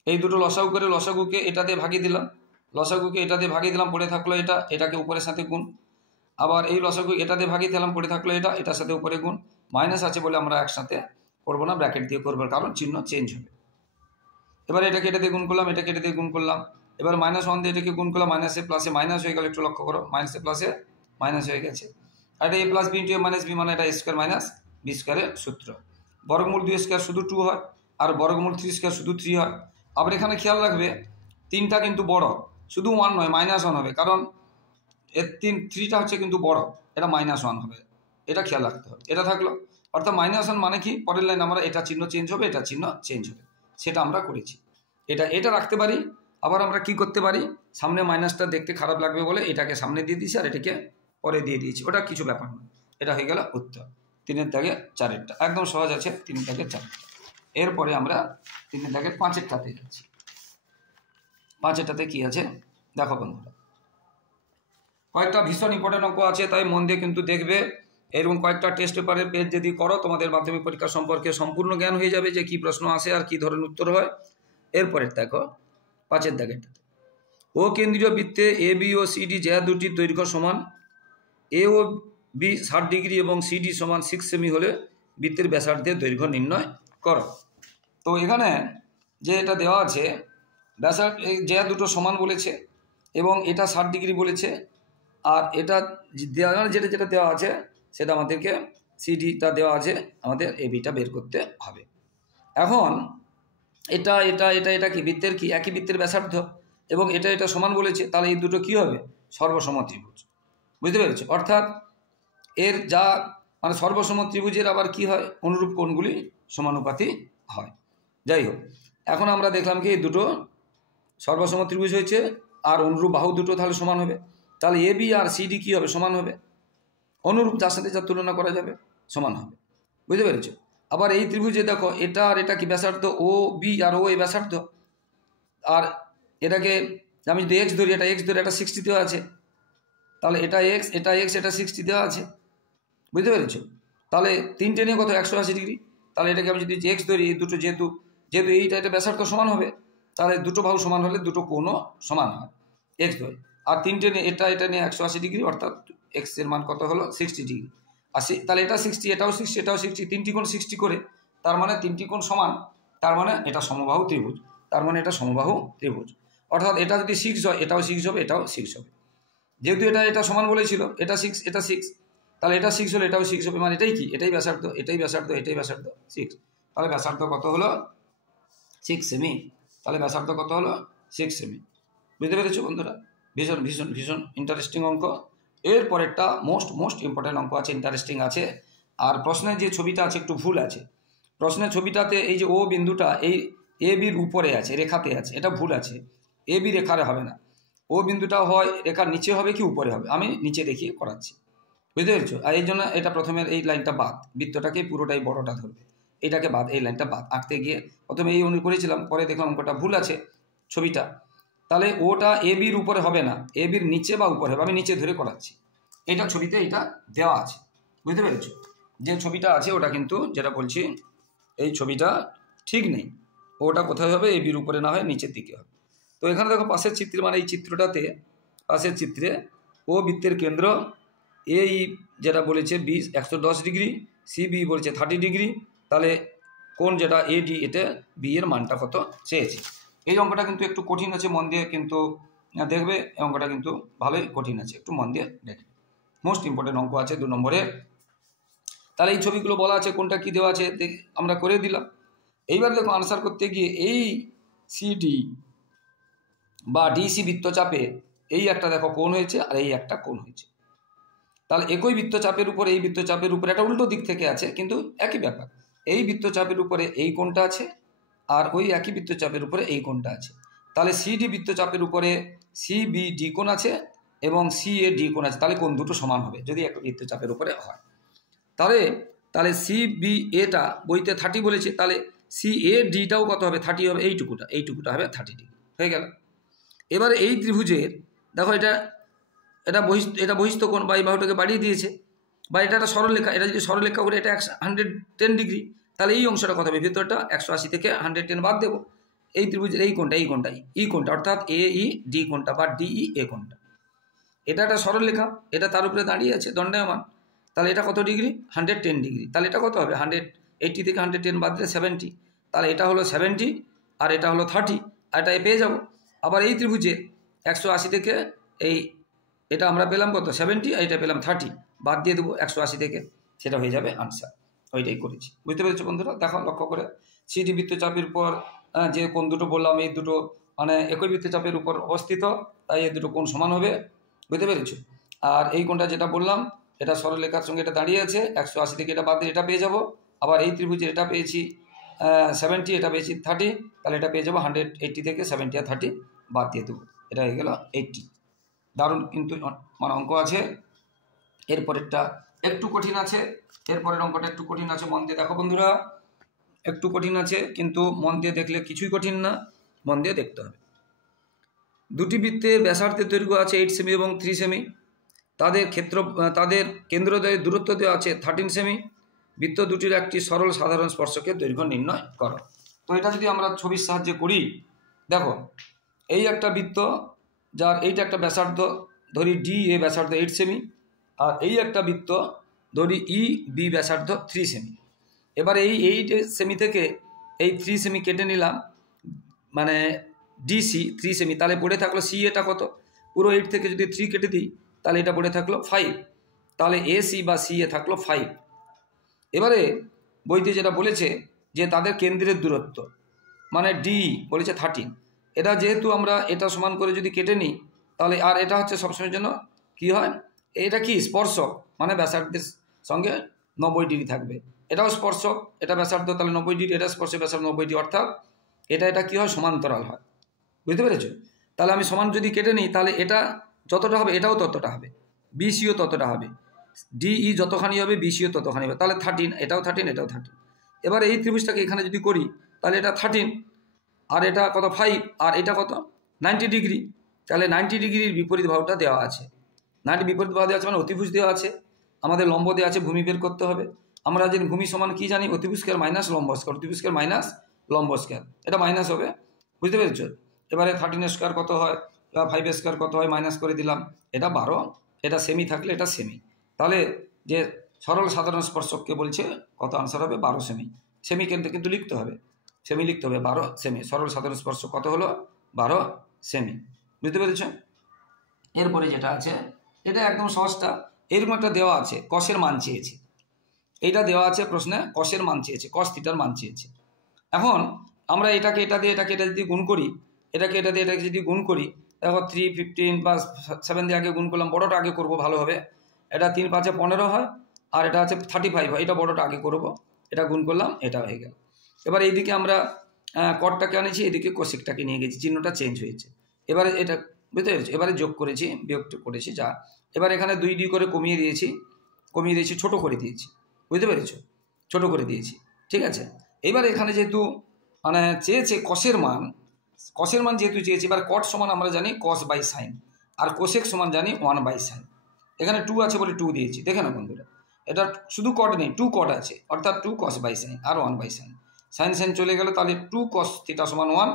এই দুটো লসাগু করে লসাগুকে এটা দিয়ে ভাগিয়ে দিলাম, লসাগুকে এটা দিয়ে ভাগিয়ে দিলাম, পড়ে থাকলো এটা, এটাকে উপরের সাথে গুণ, আবার এই লসাগু এটা দিয়ে ভাগিয়ে দিলাম, পড়ে থাকলো এটা, এটার সাথে উপরে গুণ, মাইনাস আছে বলে আমরা একসাথে করবো না, ব্র্যাকেট দিয়ে করবো, কারণ চিহ্ন চেঞ্জ হবে। এবার এটাকে এটা দিয়ে গুণ করলাম, এটাকে এটা দিয়ে গুণ করলাম, এবার -1 দিয়ে এটাকে গুণ করলাম, মাইনাসে প্লাসে মাইনাস হয়ে গেল, একটু লক্ষ্য করো, মাইনাসে প্লাসে মাইনাস হয়ে গেছে। আর এটা a + b × a - b মানে এটা a² - b² সূত্র। বর্গমূল 2² শুধু 2 হয়, আর বর্গমূল 3² শুধু 3 হয়। আবার এখানে খেয়াল রাখবে 3টা কিন্তু বড়, শুধু 1 নয় -1 হবে, কারণ এর 3টা হচ্ছে কিন্তু বড়, এটা -1 হবে, এটা খেয়াল রাখতে হবে। এটা থাকলো, অর্থাৎ -1 মানে কি, পরের লাইন আমরা এটা চিহ্ন চেঞ্জ হবে, এটা চিহ্ন চেঞ্জ হবে, সেটা আমরা করেছি। এটা রাখতে পারি। আবার আমরা কি করতে পারি, সামনে মাইনাসটা দেখতে খারাপ লাগবে বলে এটাকে সামনে দিয়ে দিয়েছি আর এটাকে পরে দিয়ে দিয়েছি, ওটা কিছু ব্যাপার না। এটা হয়ে গেল উত্তর 3-এর দাগে 4-এরটা, একদম সহজ আছে 3-এর দাগে 4-এরটা। এরপরে আমরা 3-এর দাগে 5-এরটাতে যাচ্ছি। 5-এরটাতে কি আছে দেখো বন্ধুরা, কয়েকটা ভীষণ ইম্পর্টেন্ট অঙ্ক আছে, তাই মন দিয়ে কিন্তু দেখবে। এরকম কয়েকটা টেস্ট পেপারের পেজ যদি করো, তোমাদের মাধ্যমিক পরীক্ষা সম্পর্কে সম্পূর্ণ জ্ঞান হয়ে যাবে, যে কি প্রশ্ন আসে আর কি ধরনের উত্তর হয়। এরপরে দেখো 5-এর দাগেরটাতে, ও কেন্দ্রীয় বৃত্তে এ বি ও সিডি যে দুটির দৈর্ঘ্য সমান, এ ও বি 60 ডিগ্রি এবং সিডি সমান 6 সেমি হলে বৃত্তের ব্যাসার্ধের দৈর্ঘ্য নির্ণয় করো। তো এখানে যে এটা দেওয়া আছে ব্যাসার্ধ যে দুটো সমান বলেছে এবং এটা 60 ডিগ্রি বলেছে, আর এটা যেটা দেওয়া আছে সেটা আমাদেরকে সিডিটা দেওয়া আছে, আমাদের এ বিটা বের করতে হবে। এখন এটা এটা এটা এটা কি বৃত্তের কি একই বৃত্তের ব্যাসার্ধ এবং এটা সমান বলেছে, তাহলে এই দুটো কি হবে সর্বসম ত্রিভুজ, বুঝতে পেরেছো? অর্থাৎ এর যা মানে সর্বসম ত্রিভুজের আবার কি হয়, অনুরূপ কোণগুলি সমানুপাতি হয়। যাই হোক, এখন আমরা দেখলাম কি এই দুটো সর্বসম ত্রিভুজ হয়েছে আর অনুরূপ বাহু দুটো তাহলে সমান হবে, তাহলে এ বি আর সিডি কি হবে সমান হবে, অনুরূপ যার সাথে যা তুলনা করা যাবে সমান হবে, বুঝতে পেরেছো? আবার এই ত্রিভুজে দেখো এটা আর এটা কি ব্যাসার্ধ, ও বি আর ও এই ব্যাসার্ধ, আর এটাকে আমি যদি এক্স ধরি, এটা এক্স ধরে এটা 60 দেওয়া আছে, তাহলে এটা এক্স এটা 60 দেওয়া আছে, বুঝতে পেরেছো? তাহলে 3টে নিয়ে কত 180 ডিগ্রি, তাহলে এটাকে আমি যদি এক্স ধরি, এই দুটো যেহেতু এইটা এটা ব্যাসার্ধ সমান হবে, তাহলে দুটো বাহু সমান হলে দুটো কোণও সমান হয়, এক্স ধরে। আর 3টে নিয়ে এটা নিয়ে 180 ডিগ্রি, অর্থাৎ এক্স এর মান কত হলো 60 ডিগ্রি। আর তাহলে এটা 60 এটাও 60 এটাও 60, 3টি কোণ 60 করে, তার মানে 3টি কোণ সমান, তার মানে এটা সমবাহু ত্রিভুজ, তার মানে এটা সমবাহু ত্রিভুজ। অর্থাৎ এটা যদি 6 হয় এটাও 6 হবে, এটাও 6 হবে, যেহেতু এটা সমান বলেছিল, এটা 6 এটা 6, তাহলে এটা 6 হলে এটাও 6 হবে, মানে এটাই কি এটাই ব্যাসার্ধ, এটাই ব্যাসার্ধ, এটাই ব্যাসার্ধ 6, তাহলে ব্যাসার্ধ কত হলো 6 সেমি, তাহলে ব্যাসার্ধ কত হলো 6 সেমি, বুঝতে পেরেছো বন্ধুরা? ভীষণ ভীষণ ভীষণ ইন্টারেস্টিং অঙ্ক। এর পরেরটা মোস্ট ইম্পর্টেন্ট অঙ্ক আছে, ইন্টারেস্টিং আছে। আর প্রশ্নের যে ছবিটা আছে একটু ভুল আছে, প্রশ্নের ছবিটাতে এই যে ও বিন্দুটা এই এ বির উপরে আছে, রেখাতে আছে, এটা ভুল আছে, এ বি রেখারে হবে না, ও বিন্দুটা হয় রেখার নিচে হবে কি উপরে হবে, আমি নিচে দেখিয়ে করাচ্ছি, বুঝতে পেরেছো? আর এই জন্য এটা প্রথমের এই লাইনটা বাদ, বৃত্তটাকে পুরোটাই বড়টা ধরবে, এটাকে বাদ, এই লাইনটা বাদ। আঁকতে গিয়ে প্রথমে এই অনু করেছিলাম, পরে দেখলাম অঙ্কটা ভুল আছে ছবিটা, তাহলে ওটা এ বির উপরে হবে না, এ বির নিচে বা উপরে হবে, আমি নিচে ধরে করাচ্ছি, এটা ছবিতে এটা দেওয়া আছে, বুঝতে পেরেছো? যে ছবিটা আছে ওটা কিন্তু যেটা বলছি এই ছবিটা ঠিক নেই, ওটা কোথায় হবে এ বির উপরে না হয় নিচের দিকে হবে। তো এখানে দেখো পাশের চিত্রে, মানে এই চিত্রটাতে পাশের চিত্রে ও বৃত্তের কেন্দ্র, এই যেটা বলেছে 110 ডিগ্রি, সি বি বলেছে 30 ডিগ্রি, তাহলে কোন যেটা এডি এতে বি এর মানটা কত চেয়েছে। এই অঙ্কটা কিন্তু একটু কঠিন আছে, মন দিয়ে কিন্তু দেখবে, এই অঙ্কটা কিন্তু ভালোই কঠিন আছে, একটু মন দিয়ে দেখবে, মোস্ট ইম্পর্টেন্ট অঙ্ক আছে 2 নম্বরে। তাহলে এই ছবিগুলো বলা আছে কোনটা কি দেওয়া আছে আমরা করে দিলাম। এইবার দেখো আনসার করতে গিয়ে এই সিডি বা ডিসি বৃত্তচাপে এই একটা দেখো কোণ হয়েছে আর এই একটা কোণ হয়েছে, তাহলে একই বৃত্তচাপের উপরে এই বৃত্তচাপের উপরে একটা উল্টো দিক থেকে আছে, কিন্তু একই ব্যাপার, এই বৃত্তচাপের উপরে এই কোণটা আছে আর ওই একই বৃত্তচাপের উপরে এই কোণটা আছে, তাহলে সিডি বৃত্তচাপের উপরে সিবিডি কোণ আছে এবং সিএডি কোণ আছে, তাহলে কোণ দুটো সমান হবে যদি একই বৃত্তচাপের উপরে হয়। তাহলে সিবিএটা বইতে 30 বলেছে, তাহলে সিএডিটাও কত হবে 30 হবে, এইটুকুটা হবে 30 ডিগ্রি হয়ে গেল। এবার এই ত্রিভুজের দেখো এটা বহিস্থ কোণ বা এই বাহুটাকে বাড়িয়ে দিয়েছে, বা এটা একটা সরলরেখা, এটা যদি সরলরেখা করে এটা 110 ডিগ্রি, তাহলে এই অংশটা কত হবে, ভেতরটা 180 থেকে 110 বাদ দেবো। এই ত্রিভুজের এই কোণটা অর্থাৎ এ ই ডি কোণটা বা ডিই এ কোণটা, এটা একটা সরলরেখা, এটা তার উপরে দাঁড়িয়ে আছে দণ্ডায়মান, তাহলে এটা কত ডিগ্রি, 110 ডিগ্রি। তাহলে এটা কত হবে, 180 থেকে 110 বাদ দিলে 70, তাহলে এটা হলো 70 আর এটা হলো 30, আর এটা পেয়ে যাব। আবার এই ত্রিভুজে 180 থেকে এটা আমরা পেলাম কত 70, আর এটা পেলাম 30, বাদ দিয়ে দেবো 180 থেকে, সেটা হয়ে যাবে আনসার। ওইটাই করেছি, বুঝতে পেরেছো বন্ধুরা? দেখো লক্ষ্য করে, সিডি বৃত্তচাপের উপর যে কোণ দুটো বললাম, এই দুটো মানে একই বৃত্তচাপের উপর অবস্থিত, তাই এই দুটো কোণ সমান হবে, বুঝতে পেরেছো? আর এই কোণটা যেটা বললাম, এটা সরলরেখার সঙ্গে এটা দাঁড়িয়ে আছে, 180 থেকে এটা বাদ দিয়ে এটা পেয়ে যাবো। আবার এই ত্রিভুজে এটা পেয়েছি 70, এটা পেয়েছি 30, তাহলে এটা পেয়ে যাবো 180 থেকে 70 আর 30 বাদ দিয়ে দেবো, এটা হয়ে গেল 80। দারুণ কিন্তু মানে অঙ্ক আছে। এরপরেরটা একটু কঠিন আছে, এরপরের অঙ্কটা একটু কঠিন আছে, মন দিয়ে দেখো বন্ধুরা, একটু কঠিন আছে কিন্তু মন দিয়ে দেখলে কিছুই কঠিন না, মন দিয়ে দেখতে হবে। দুটি বৃত্তের ব্যাসার্ধের দৈর্ঘ্য আছে 8 সেমি এবং 3 সেমি, তাদের কেন্দ্রদ্বয়ের দূরত্ব দেওয়া আছে 13 সেমি। বৃত্ত দুটির একটি সরল সাধারণ স্পর্শকের দৈর্ঘ্য নির্ণয় করো। তো এটা যদি আমরা ছবির সাহায্যে করি, দেখো এই একটা বৃত্ত, যার এইটা একটা ব্যাসার্ধ ধরি ডি এ ব্যাসার্ধ 8 সেমি, আর এই একটা বৃত্ত ধরি ই বি ব্যাসার্ধ 3 সেমি। এবার এই 8 সেমি থেকে এই 3 সেমি কেটে নিলাম, মানে ডিসি 3 সেমি, তাহলে পড়ে থাকলো সি, এটা কত, পুরো 8 থেকে যদি 3 কেটে দিই তাহলে এটা পড়ে থাকলো 5, তাহলে এ সি বা সি এ থাকলো 5। এবারে বইতে যেটা বলেছে যে তাদের কেন্দ্রের দূরত্ব মানে ডি বলেছে 13, এটা যেহেতু আমরা এটা সমান করে যদি কেটে নিই তাহলে, আর এটা হচ্ছে সবসময়ের জন্য কি হয়, এটা কি স্পর্শক, মানে ব্যাসার্ধের সঙ্গে 90 ডিগ্রি থাকবে, এটাও স্পর্শক, এটা ব্যাসার্ধ তাহলে 90 ডিগ্রি, এটা স্পর্শক ব্যাসার্ধ 90 ডিগ্রি, অর্থাৎ এটা কি হয়, সমান্তরাল হয়, বুঝতে পেরেছো? তাহলে আমি সমান যদি কেটে নিই তাহলে এটা যতটা হবে এটাও ততটা হবে, বিসিও ততটা হবে, ডিই যতখানি হবে বিসিও ততখানি হবে, তাহলে 13, এটাও 13, এটাও 13। এবার এই ত্রিভুজটাকে এখানে যদি করি তাহলে এটা 13 আর এটা কত 5, আর এটা কত 90 ডিগ্রি, তাহলে 90 ডিগ্রির বিপরীত বাহুটা দেওয়া আছে, 90 বিপরীত বাহু দেওয়া আছে মানে অতিভুজ দেওয়া আছে, আমাদের লম্ব দেওয়া আছে, ভূমি বের করতে হবে। আমরা যে ভূমি সমান কি জানি, অতিভুজ স্কয়ার মাইনাস লম্ব স্কয়ার, অতিভুজ স্কয়ার মাইনাস লম্ব স্কয়ার, এটা মাইনাস হবে, বুঝতে পেরেছো? এবারে 13 স্কয়ার কত হয় বা 5 স্কয়ার কত হয়, মাইনাস করে দিলাম, এটা 12, এটা সেমি থাকলে এটা সেমি, তাহলে যে সরল সাধারণ স্পর্শককে বলছে কত আনসার হবে 12 সেমি। সেমি কিন্তু লিখতে হবে, সেমি লিখতে হবে, 12 সেমি, সরল সাধারণ স্পর্শক কত হলো 12 সেমি, বুঝতে পেরেছ? এরপরে যেটা আছে এটা একদম সহজটা, এরকম একটা দেওয়া আছে, কসের মান চেয়েছে, এইটা দেওয়া আছে প্রশ্নে, কসের মান চেয়েছে, কস থিটার মান চেয়েছে। এখন আমরা এটাকে এটা দিয়ে যদি গুণ করি, এটাকে যদি গুণ করি, দেখো 3, 15 বা 7 দিয়ে আগে গুণ করলাম, বড়টা আগে করব ভালো হবে, এটা 3 5 15 হয়, আর এটা হচ্ছে 35 হয়, এটা বড়টা আগে করব, এটা গুণ করলাম, এটা হয়ে গেল। এবার এইদিকে আমরা কটটাকে আনেছি, এদিকে কোসেকটাকে নিয়ে গেছি, চিহ্নটা চেঞ্জ হয়েছে। এবারে এটা বুঝতে পেরেছি, এবারে যোগ করেছি, বিয়োগ করেছি, যা এবার এখানে 2 করে কমিয়ে দিয়েছি, ছোট করে দিয়েছি, বুঝতে পেরেছ, ছোট করে দিয়েছি, ঠিক আছে। এবার এখানে যেহেতু মানে চেয়েছে কসের মান যেহেতু চেয়েছে, এবার কট সমান আমরা জানি কস বাই সাইন, আর কোসেক সমান জানি 1 বাই সাইন। এখানে 2 আছে বলে 2 দিয়েছি, দেখে না বন্ধুরা, এটা শুধু কট নেই, 2 কট আছে, অর্থাৎ 2 কস বাই সাইন আর 1 বাই সাইন, সাইন চলে গেল, তাহলে 2 কস থিটা সমান 1,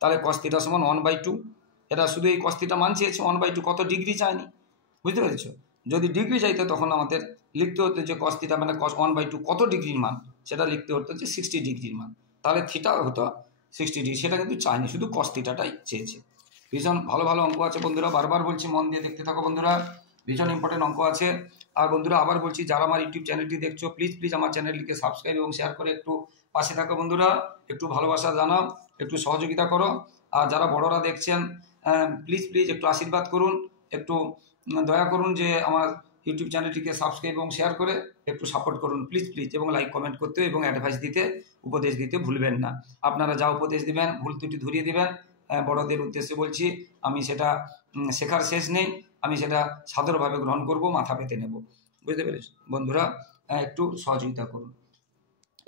তাহলে কস থিটা সমান 1/2। এটা শুধু এই কস থিটা মান চেয়েছে, 1/2 কত ডিগ্রি চায়নি, বুঝতে পেরেছো? যদি ডিগ্রি চাইতো তখন আমাদের লিখতে হতো যে কস থিটা মানে কস 1/2 কত ডিগ্রির মান, সেটা লিখতে হতো যে 60 ডিগ্রির মান, তাহলে থিটা হতো 60 ডিগ্রি, সেটা কিন্তু চায়নি, শুধু কস থিটাটাই চেয়েছে। ভীষণ ভালো অঙ্ক আছে বন্ধুরা, বারবার বলছি মন দিয়ে দেখতে থাকো বন্ধুরা, ভীষণ ইম্পর্টেন্ট অঙ্ক আছে। আর বন্ধুরা আবার বলছি, যারা আমার ইউটিউব চ্যানেলটি দেখছো প্লিজ আমার চ্যানেলটিকে সাবস্ক্রাইব এবং শেয়ার করে একটু পাশে থাকো বন্ধুরা, একটু ভালোবাসা জানাও, একটু সহযোগিতা করো। আর যারা বড়রা দেখছেন প্লিজ একটু আশীর্বাদ করুন, একটু দয়া করুন যে আমার ইউটিউব চ্যানেলটিকে সাবস্ক্রাইব এবং শেয়ার করে একটু সাপোর্ট করুন প্লিজ, এবং লাইক কমেন্ট করতে এবং অ্যাডভাইস দিতে, উপদেশ দিতে ভুলবেন না। আপনারা যা উপদেশ দিবেন ভুল ত্রুটি ধরিয়ে দিবেন, বড়দের উদ্দেশ্যে বলছি, আমি সেটা শেখার শেষ নেই, আমি সেটা সাদরভাবে গ্রহণ করব, মাথা পেতে নেব, বুঝতে পেরেছি বন্ধুরা, একটু সহযোগিতা করুন।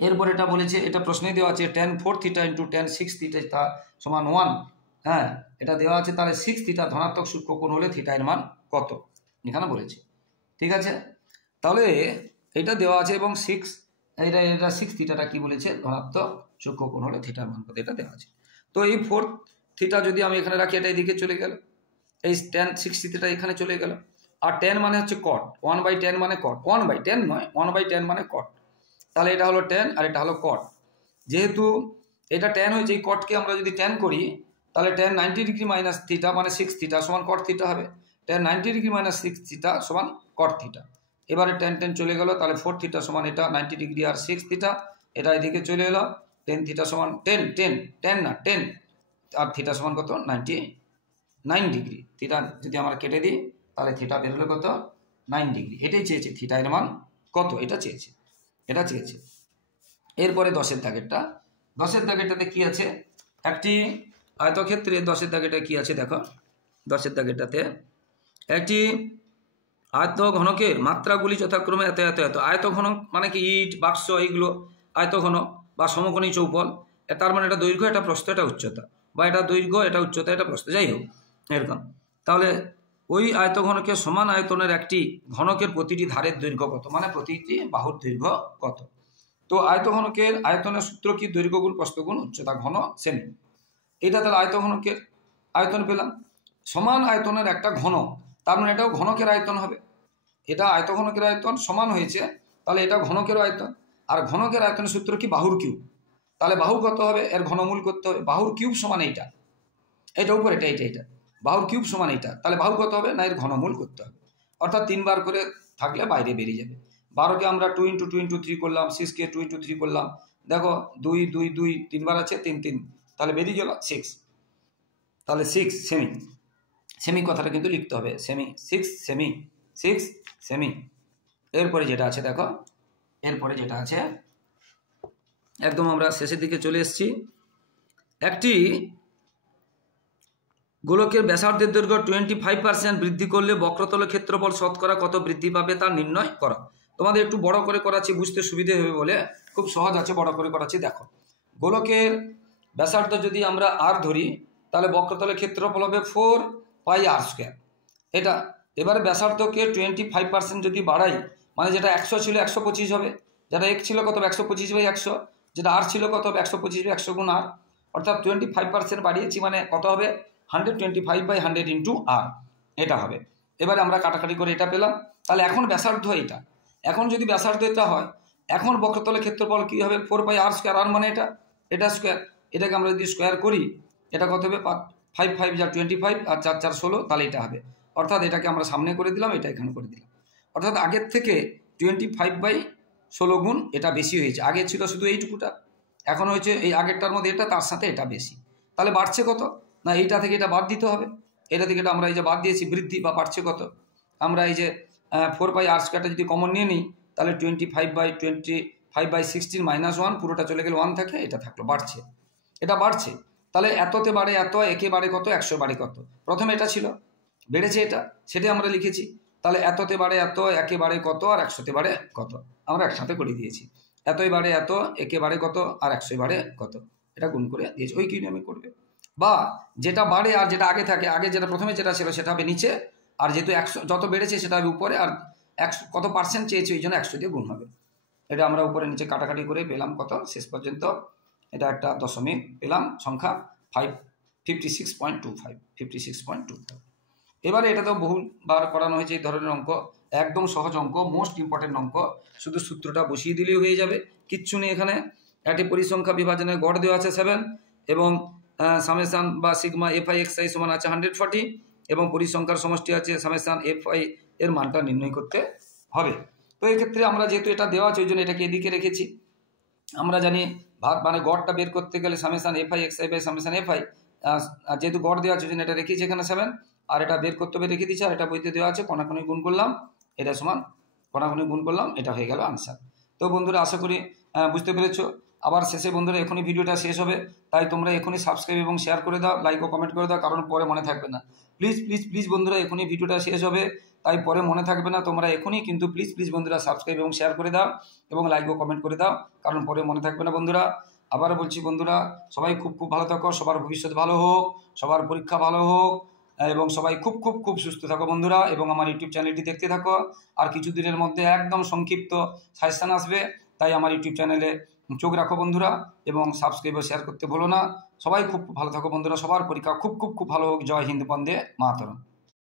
এরপর এটা বলেছে, এটা প্রশ্নে দেওয়া আছে tan 4 theta into tan 6 theta সমান 1, হ্যাঁ, এটা দেওয়া আছে। তাহলে 6 থিটা ধনাত্মক সূক্ষ্ম কোণ হলে থিটা এর মান কত এখানে বলেছে। ঠিক আছে, তাহলে এটা দেওয়া আছে এবং 6 এটা 6 থিটাটা কি বলেছে, ধনাত্মক সূক্ষ্ম কোণ হলে থিটার মান কত এটা দেওয়া আছে। তো এই 4 থিটা যদি আমি এখানে রাখি, এটা এদিকে চলে গেল, এই tan 60 থিটা এখানে চলে গেল। আর tan মানে হচ্ছে কট, 1/10 মানে কট, 1/10 নয়, 1/10 মানে কট। তাহলে এটা হলো tan আর এটা হলো কট। যেহেতু এটা tan হয়েছে, এই কটকে আমরা যদি tan করি তাহলে tan 90 ডিগ্রি মাইনাস থিটা মানে 6 থিটা সমান কট থিটা হবে। tan 90 ডিগ্রি মাইনাস 6 থিটা সমান কট থিটা। এবারে tan চলে গেল, তাহলে 4 থিটা সমান এটা 90 ডিগ্রি আর 6 থিটা, এটা এদিকে চলে এলো। 10 থিটা সমান 10 আর থিটা সমান কত, 99 ডিগ্রি। থিটা যদি আমরা কেটে দিই তাহলে থিটা বেরোলো কত, 9 ডিগ্রি। এটাই চেয়েছে, থিটা এর মান কত এটা চেয়েছে, এটা চেয়েছে। এরপরে 10-এর দাগেরটা, 10-এর দাগেরটাতে কি আছে, একটি আয়তক্ষেত্রে 10-এর দাগেরটা কি আছে দেখো। 10-এর দাগেরটাতে একটি আয়তঘনকের মাত্রাগুলি যথাক্রমে এত এত এত। আয়তঘনক মানে কি, ইট বাক্স এইগুলো আয়তঘনক বা সমকোণী চৌপল, তার মানে এটা দৈর্ঘ্য, এটা প্রস্থ, এটা উচ্চতা, বা এটা দৈর্ঘ্য, এটা উচ্চতা, এটা প্রস্থ, যাই হোক এরকম। তাহলে ওই আয়তঘনকের সমান আয়তনের একটি ঘনকের প্রতিটি ধারের দৈর্ঘ্য কত, মানে প্রতিটি বাহুর দৈর্ঘ্য কত। তো আয়তঘনকের আয়তনের সূত্র কি, দৈর্ঘ্য গুণ প্রস্থ গুণ উচ্চতা ঘন সেমি। এটা তাহলে আয়তঘনকের আয়তন পেলাম। সমান আয়তনের একটা ঘনক, তার মানে এটাও ঘনকের আয়তন হবে। এটা আয়তঘনকের আয়তন সমান হয়েছে, তাহলে এটা ঘনকেরও আয়তন। আর ঘনকের আয়তনের সূত্র কি, বাহুর কিউব। তাহলে বাহু কত হবে, এর ঘনমূল করতে হবে। বাহুর কিউব সমান এইটা, এটা উপর, এটা বাহুর কিউব সমান এইটা, তাহলে বাহু কত হবে না, এর ঘনমূল করতে হবে। অর্থাৎ 3 বার করে থাকলে বাইরে বেরিয়ে যাবে। 12কে আমরা 2 × 2 × 3 করলাম, 6কে 2 × 3 করলাম, দেখো 2 2 2 3 বার আছে, 3 3, তাহলে বেরিয়ে গেল 6। তাহলে 6 সেমি, সেমি কথাটা কিন্তু লিখতে হবে, সেমি, 6 সেমি, 6 সেমি। এরপরে যেটা আছে দেখো, এরপরে যেটা আছে একদম আমরা শেষের দিকে চলে এসেছি। একটি গোলকের ব্যাসার্ধের দৈর্ঘ্য 25% বৃদ্ধি করলে বক্রতলের ক্ষেত্রফল শতকরা কত বৃদ্ধি পাবে তা নির্ণয় করা। তোমাদের একটু বড় করে করাচ্ছি, বুঝতে সুবিধে হবে বলে, খুব সহজ আছে, বড় করে করাচ্ছি। দেখো, গোলকের ব্যাসার্ধ যদি আমরা আর ধরি, তাহলে বক্রতলের ক্ষেত্রফল হবে 4πr²। এটা এবারে ব্যাসার্ধকে 25% যদি বাড়াই, মানে যেটা 100 ছিল 125 হবে, যেটা এক ছিল কত, 125/100, যেটা আর ছিল কত হবে, 125/100 গুণ আর, অর্থাৎ 25% বাড়িয়েছি, মানে কত হবে, 125/100 × r, এটা হবে। এবারে আমরা কাটাকাটি করে এটা পেলাম। তাহলে এখন ব্যাসার্ধ এটা, এখন যদি ব্যাসার্ধ এটা হয়, এখন বক্রতলের ক্ষেত্রফল কী হবে, 4πr², আর মানে এটা স্কোয়ার, এটাকে আমরা যদি স্কোয়ার করি, এটা কত হবে, 5 5 যা 25 আর 4 4 16, তাহলে এটা হবে। অর্থাৎ এটাকে আমরা সামনে করে দিলাম, এটা এখানে করে দিলাম। অর্থাৎ আগের থেকে 25/16 গুণ এটা বেশি হয়েছে। আগে ছিল শুধু এইটুকুটা, এখন হয়েছে এই আগেরটার মধ্যে এটা, তার সাথে এটা বেশি। তাহলে বাড়ছে কত না, এইটা থেকে এটা বাদ দিতে হবে, এটা থেকে এটা আমরা এই যে বাদ দিয়েছি, বৃদ্ধি বা বাড়ছে কত, আমরা এই যে 4πr² যদি কমন নিয়ে নিই, তাহলে 25/16 -1, পুরোটা চলে গেলে 1 থাকে, এটা থাকলো, বাড়ছে, এটা বাড়ছে। তাহলে এততে বাড়ে এত, একে বাড়ে কত, 100 বাড়ে কত, প্রথমে এটা ছিল, বেড়েছে এটা, সেটাই আমরা লিখেছি। তাহলে এততে বাড়ে এত, একে বাড়ে কত, আর 100তে বাড়ে কত, আমরা একসাথে করে দিয়েছি। এতই বাড়ে এত, একে বাড়ে কত, আর 100 বাড়ে কত, এটা গুণ করে দিয়েছি। ওই কি নিয়মে করবে, বা যেটা বাড়ে আর যেটা আগে থাকে, আগে যেটা প্রথমে যেটা ছিল সেটা হবে নিচে, আর যেহেতু 100 যত বেড়েছে সেটা হবে উপরে, আর 100 কত পার্সেন্ট চেয়েছে, ওই জন্য 100 দিয়ে গুণ হবে। এটা আমরা উপরে নিচে কাটাকাটি করে পেলাম কত, শেষ পর্যন্ত এটা একটা দশমিক পেলাম, সংখ্যা 56.25। এবারে এটা তো বহুবার করানো হয়েছে এই ধরনের অঙ্ক, একদম সহজ অঙ্ক, মোস্ট ইম্পর্টেন্ট অঙ্ক, শুধু সূত্রটা বসিয়ে দিলেই হয়ে যাবে, কিচ্ছু নেই এখানে। একটি পরিসংখ্যা বিভাজনের গড় দেওয়া আছে 7, এবং সামেশান বা সিগমা FI/XI সমান আছে 140, এবং পরিসংখ্যার সমষ্টি আছে সামেশান FI, এর মানটা নির্ণয় করতে হবে। তো এই ক্ষেত্রে আমরা যেহেতু এটা দেওয়া আছে, ওই জন্য এটাকে এদিকে রেখেছি। আমরা জানি মানে গড়টা বের করতে গেলে সামেশান FI/XI/সামেশান FI, যেহেতু গড় দেওয়া আছে ওই জন্য এটা রেখেছি এখানে 7, আর এটা বের করতে হবে রেখে দিচ্ছি, আর এটা বইতে দেওয়া আছে, কণাকণি গুণ করলাম, এটা সমান কণাকণি গুণ করলাম, এটা হয়ে গেল আনসার। তো বন্ধুরা আশা করি বুঝতে পেরেছো। আবার শেষে বন্ধুরা এখনই ভিডিওটা শেষ হবে, তাই তোমরা এখনই সাবস্ক্রাইব এবং শেয়ার করে দাও, লাইক ও কমেন্ট করে দাও, কারণ পরে মনে থাকবে না। প্লিজ প্লিজ প্লিজ বন্ধুরা, এখনই ভিডিওটা শেষ হবে, তাই পরে মনে থাকবে না, তোমরা এখনই কিন্তু প্লিজ প্লিজ বন্ধুরা সাবস্ক্রাইব এবং শেয়ার করে দাও, এবং লাইক ও কমেন্ট করে দাও, কারণ পরে মনে থাকবে না বন্ধুরা। আবার বলছি বন্ধুরা, সবাই খুব খুব ভালো থাকো, সবার ভবিষ্যৎ ভালো হোক, সবার পরীক্ষা ভালো হোক এবং সবাই খুব খুব খুব সুস্থ থাকো বন্ধুরা, এবং আমার ইউটিউব চ্যানেলটি দেখতে থাকো। আর কিছু দিনের মধ্যে একদম সংক্ষিপ্ত সাজেশান আসবে, তাই আমার ইউটিউব চ্যানেলে চোখ রাখো বন্ধুরা, এবং সাবস্ক্রাইব ও শেয়ার করতে ভুলো না। সবাই খুব ভালো থাকো বন্ধুরা, সবার পরীক্ষা খুব খুব খুব ভালো হোক। জয় হিন্দ, বন্দে মাতরম।